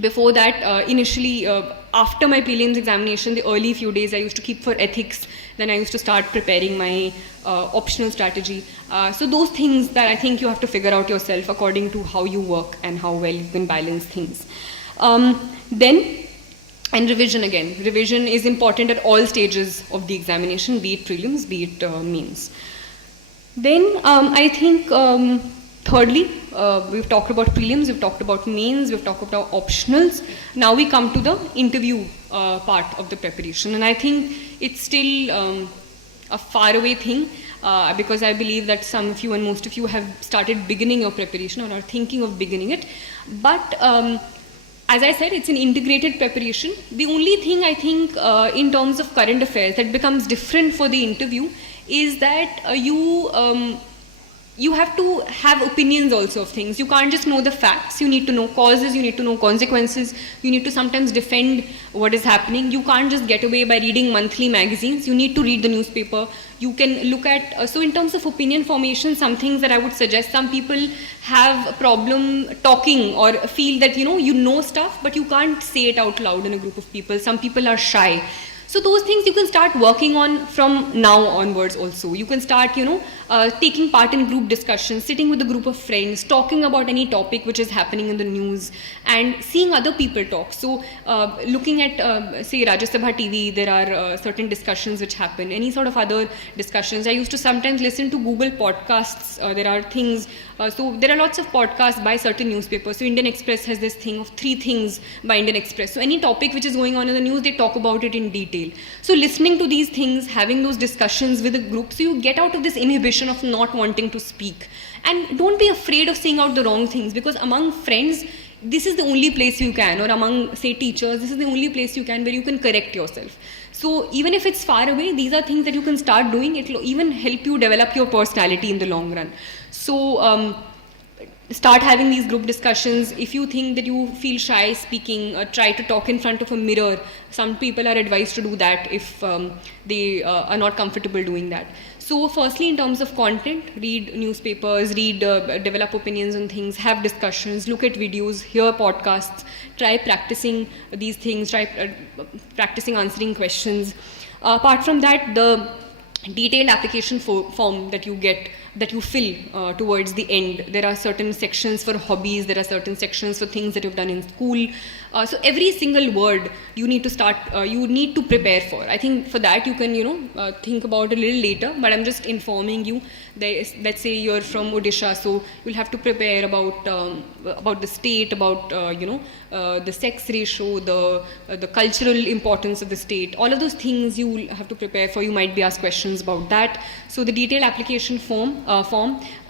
Before that, initially, after my prelims examination, the early few days I used to keep for ethics. Then I used to start preparing my optional strategy. So those things that I think you have to figure out yourself according to how you work and how well you can balance things. And revision again. Revision is important at all stages of the examination, be it prelims, be it mains. Then I think thirdly, we've talked about prelims, we've talked about mains, we've talked about optionals. Now we come to the interview part of the preparation. And I think it's still a faraway thing because I believe that some of you and most of you have started beginning your preparation or are thinking of beginning it. But as I said, it's an integrated preparation. The only thing I think in terms of current affairs that becomes different for the interview is that you have to have opinions also of things. You can't just know the facts. You need to know causes, you need to know consequences, you need to sometimes defend what is happening. You can't just get away by reading monthly magazines. You need to read the newspaper. You can look at, so in terms of opinion formation, some things that I would suggest, some people have a problem talking or feel that you know stuff, but you can't say it out loud in a group of people. Some people are shy. So those things you can start working on from now onwards also. You can start, taking part in group discussions, sitting with a group of friends, talking about any topic which is happening in the news and seeing other people talk. So looking at, say, Rajya Sabha TV, there are certain discussions which happen, any sort of other discussions. I used to sometimes listen to Google podcasts. There are things, so there are lots of podcasts by certain newspapers. So Indian Express has this thing of 3 things by Indian Express. So any topic which is going on in the news, they talk about it in detail. So listening to these things, having those discussions with a group, so you get out of this inhibition of not wanting to speak. And don't be afraid of saying out the wrong things, because among friends, this is the only place you can, or among, say, teachers, this is the only place you can where you can correct yourself. So even if it's far away, these are things that you can start doing. It will even help you develop your personality in the long run. So start having these group discussions. If you think that you feel shy speaking, try to talk in front of a mirror. Some people are advised to do that if they are not comfortable doing that. So firstly, in terms of content, read newspapers, develop opinions on things, have discussions, look at videos, hear podcasts, try practicing these things, try practicing answering questions. Apart from that, the detailed application form that you get, that you fill towards the end. There are certain sections for hobbies, there are certain sections for things that you've done in school. So every single word you need to start, you need to prepare for. I think for that you can, think about a little later, but I'm just informing you. Let's say you're from Odisha, so you'll have to prepare about the state, about the sex ratio, the cultural importance of the state. All of those things you will have to prepare for. You might be asked questions about that. So the detailed application form.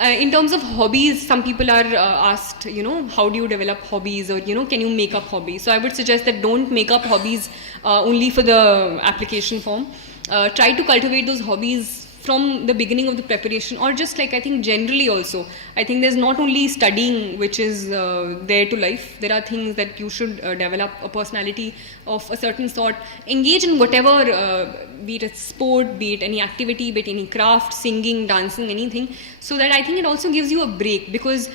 In terms of hobbies, some people are asked, how do you develop hobbies, or can you make up hobbies? So I would suggest that don't make up hobbies only for the application form. Try to cultivate those hobbies from the beginning of the preparation, or just like I think generally also. I think there's not only studying which is there to life. There are things that you should develop a personality of a certain sort. Engage in whatever, be it a sport, be it any activity, be it any craft, singing, dancing, anything. So that I think it also gives you a break, because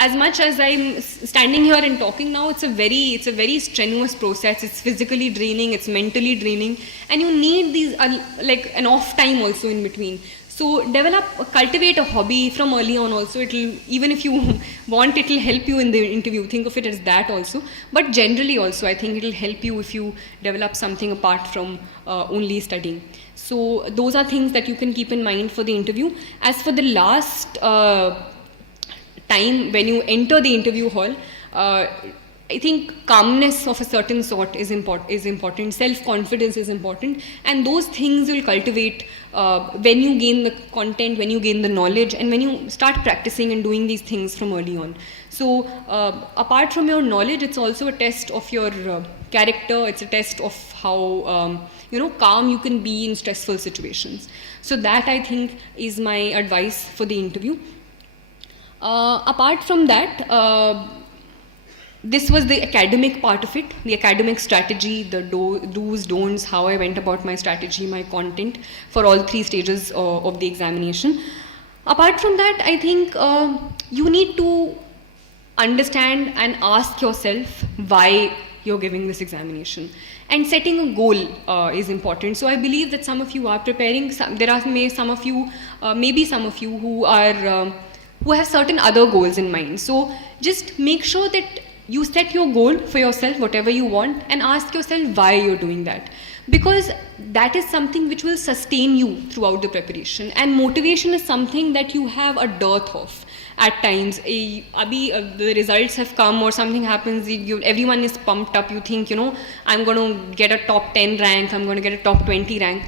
as much as I'm standing here and talking now, it's a very strenuous process. It's physically draining, it's mentally draining, and you need these an off time also in between. So cultivate a hobby from early on also. Even if you want, it'll help you in the interview. Think of it as that also. But generally also, I think it'll help you if you develop something apart from only studying. So those are things that you can keep in mind for the interview. As for the last time when you enter the interview hall, I think calmness of a certain sort is important. Self-confidence is important, and those things you'll cultivate when you gain the content, when you gain the knowledge, and when you start practicing and doing these things from early on. So apart from your knowledge, it's also a test of your character, it's a test of how calm you can be in stressful situations. So that, I think, is my advice for the interview. Apart from that, this was the academic part of it, the academic strategy, the do's, don'ts, how I went about my strategy, my content for all 3 stages of the examination. Apart from that, I think you need to understand and ask yourself why you're giving this examination. And setting a goal is important. So I believe that some of you are preparing. There are maybe some of you who are who have certain other goals in mind. So just make sure that you set your goal for yourself, whatever you want, and ask yourself why you're doing that. Because that is something which will sustain you throughout the preparation. And motivation is something that you have a dearth of at times. The results have come or something happens, everyone is pumped up, you think, I'm going to get a top 10 rank, I'm going to get a top 20 rank.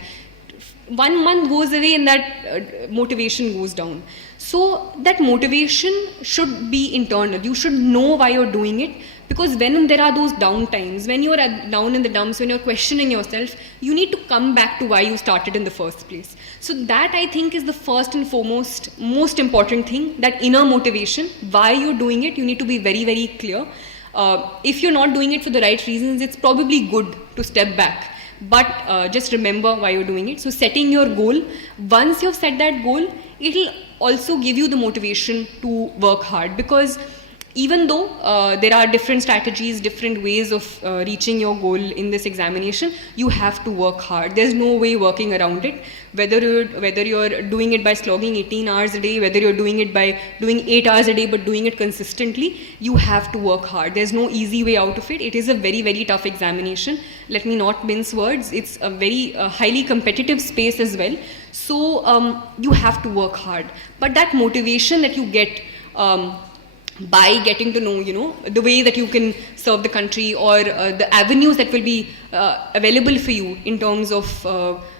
1 month goes away and that motivation goes down. So that motivation should be internal. You should know why you're doing it, because when there are those down times, when you're down in the dumps, when you're questioning yourself, you need to come back to why you started in the first place. So that, I think, is the first and foremost, most important thing, that inner motivation, why you're doing it. You need to be very, very clear. If you're not doing it for the right reasons, it's probably good to step back. But just remember why you're doing it. So setting your goal, once you've set that goal, it'll also give you the motivation to work hard, because even though there are different strategies, different ways of reaching your goal in this examination, you have to work hard. There's no way working around it. Whether you're doing it by slogging 18 hours a day, whether you're doing it by doing 8 hours a day but doing it consistently, you have to work hard. There's no easy way out of it. It is a very, very tough examination. Let me not mince words. It's a very highly competitive space as well. So you have to work hard. But that motivation that you get by getting to know, the way that you can serve the country, or the avenues that will be available for you in terms of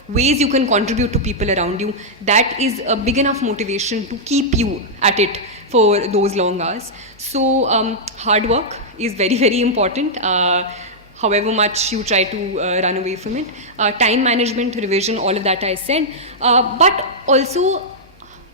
ways you can contribute to people around you, that is a big enough motivation to keep you at it for those long hours. So hard work is very, very important. However much you try to run away from it. Time management, revision, all of that I said. But also,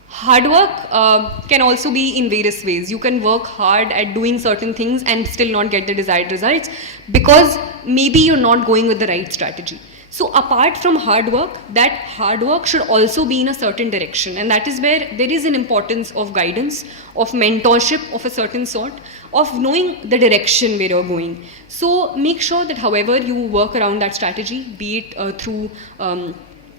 hard work can also be in various ways. You can work hard at doing certain things and still not get the desired results, because maybe you're not going with the right strategy. So apart from hard work, that hard work should also be in a certain direction. And that is where there is an importance of guidance, of mentorship of a certain sort, of knowing the direction where you're going. So make sure that however you work around that strategy, be it through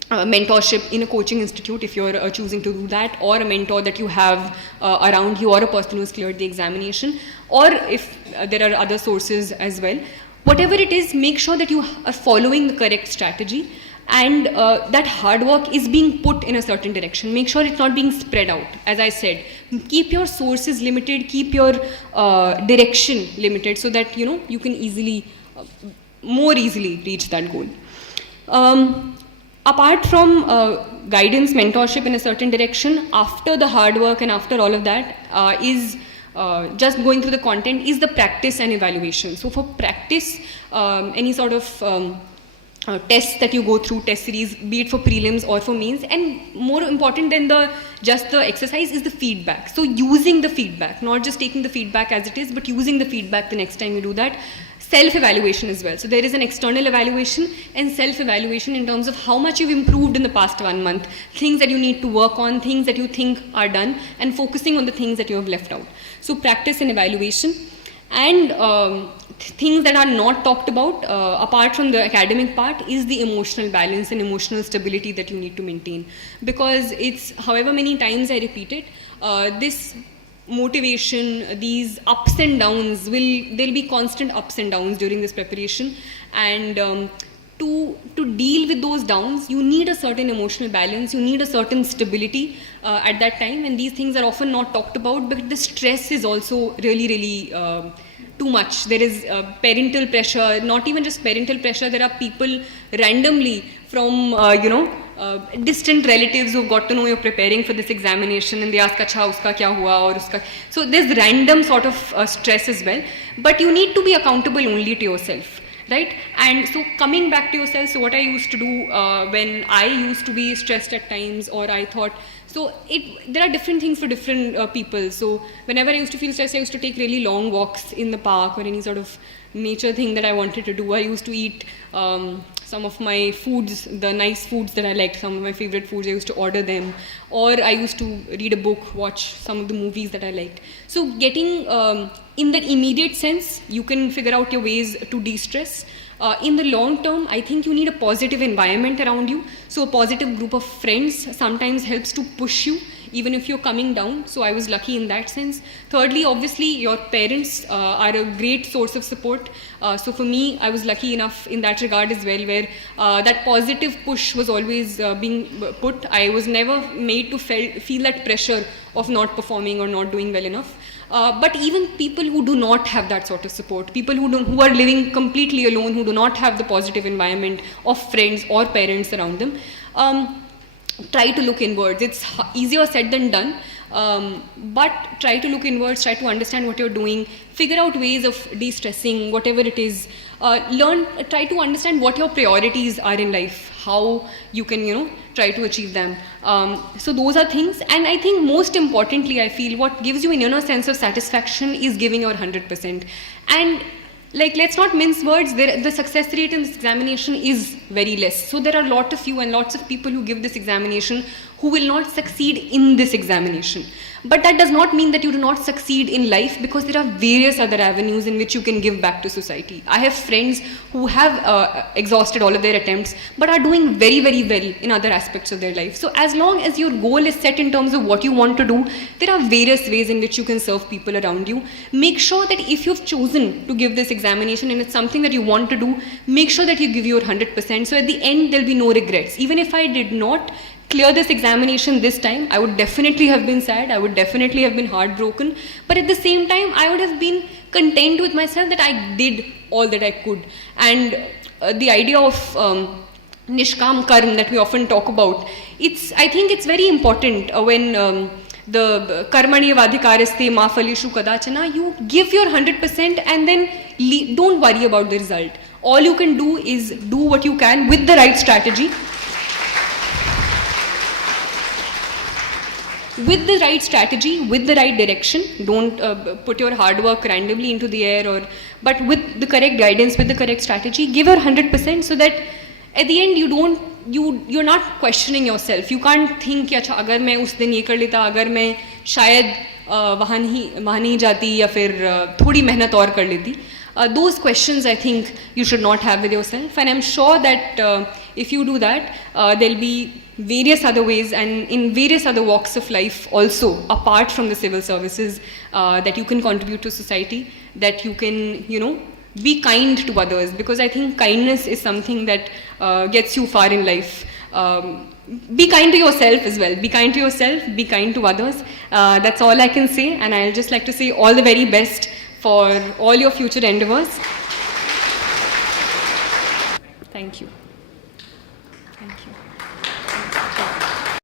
mentorship in a coaching institute, if you're choosing to do that, or a mentor that you have around you, or a person who's cleared the examination, or if there are other sources as well. Whatever it is, make sure that you are following the correct strategy, and that hard work is being put in a certain direction. Make sure it's not being spread out. As I said, keep your sources limited, keep your direction limited, so that you can more easily reach that goal. Apart from guidance, mentorship in a certain direction, after the hard work and after all of that is just going through the content, is the practice and evaluation. So for practice, any sort of tests that you go through, test series, be it for prelims or for mains, and more important than just the exercise is the feedback. So using the feedback, not just taking the feedback as it is, but using the feedback the next time you do that. Self-evaluation as well. So there is an external evaluation and self-evaluation in terms of how much you've improved in the past 1 month, things that you need to work on, things that you think are done, and focusing on the things that you have left out. So practice and evaluation. And things that are not talked about, apart from the academic part, is the emotional balance and emotional stability that you need to maintain. Because it's, however many times I repeat it, this motivation, these ups and downs, there'll be constant ups and downs during this preparation, and to deal with those downs, you need a certain emotional balance, you need a certain stability at that time, and these things are often not talked about, but the stress is also really, really too much. There is parental pressure, not even just parental pressure, there are people randomly from, distant relatives who've got to know you're preparing for this examination, and they ask, acha, uska kya hua, or uska. So there's random sort of stress as well, but you need to be accountable only to yourself. right? And so coming back to yourself, so what I used to do when I used to be stressed at times, or I thought, so there are different things for different people. So whenever I used to feel stressed, I used to take really long walks in the park or any sort of nature thing that I wanted to do. I used to eat some of my foods, the nice foods that I liked, some of my favorite foods, I used to order them. Or I used to read a book, watch some of the movies that I liked. So getting in that immediate sense, you can figure out your ways to de-stress. In the long term, I think you need a positive environment around you. So a positive group of friends sometimes helps to push you, even if you're coming down. So I was lucky in that sense. Thirdly, obviously, your parents are a great source of support. So for me, I was lucky enough in that regard as well, where that positive push was always being put. I was never made to feel that pressure of not performing or not doing well enough. But even people who do not have that sort of support, people who are living completely alone, who do not have the positive environment of friends or parents around them, try to look inwards. It's easier said than done, but try to look inwards, try to understand what you're doing, figure out ways of de-stressing, whatever it is. Try to understand what your priorities are in life, how you can, try to achieve them. So those are things. And I think most importantly, I feel what gives you an inner sense of satisfaction is giving your 100%. And let's not mince words, the success rate in this examination is very less. So there are a lot of you and lots of people who give this examination who will not succeed in this examination. But that does not mean that you do not succeed in life, because there are various other avenues in which you can give back to society. I have friends who have exhausted all of their attempts but are doing very, very well in other aspects of their life. So as long as your goal is set in terms of what you want to do, there are various ways in which you can serve people around you. Make sure that if you've chosen to give this examination and it's something that you want to do, make sure that you give your 100%. So at the end, there'll be no regrets. Even if I did not clear this examination this time, I would definitely have been sad, I would definitely have been heartbroken, but at the same time, I would have been content with myself that I did all that I could. And the idea of Nishkam Karm that we often talk about, I think it's very important when the Karmani Vadhikaraste Ma Phalishu Kadachana, you give your 100% and then don't worry about the result. All you can do is do what you can with the right strategy. With the right strategy, with the right direction. Don't put your hard work randomly into the air, but with the correct guidance, with the correct strategy, give your 100% so that at the end you're not questioning yourself. You can't think, अच्छा अगर मैं उस दिन ये कर लेता, अगर मैं शायद वहाँ नहीं जाती, या फिर थोड़ी मेहनत और कर लेती. Those questions I think you should not have with yourself, and I'm sure that if you do that, there'll be various other ways and in various other walks of life also, apart from the civil services, that you can contribute to society, that you can, be kind to others, because I think kindness is something that gets you far in life. Be kind to yourself as well. Be kind to yourself, be kind to others. That's all I can say, and I'll just like to say all the very best for all your future endeavors. Thank you.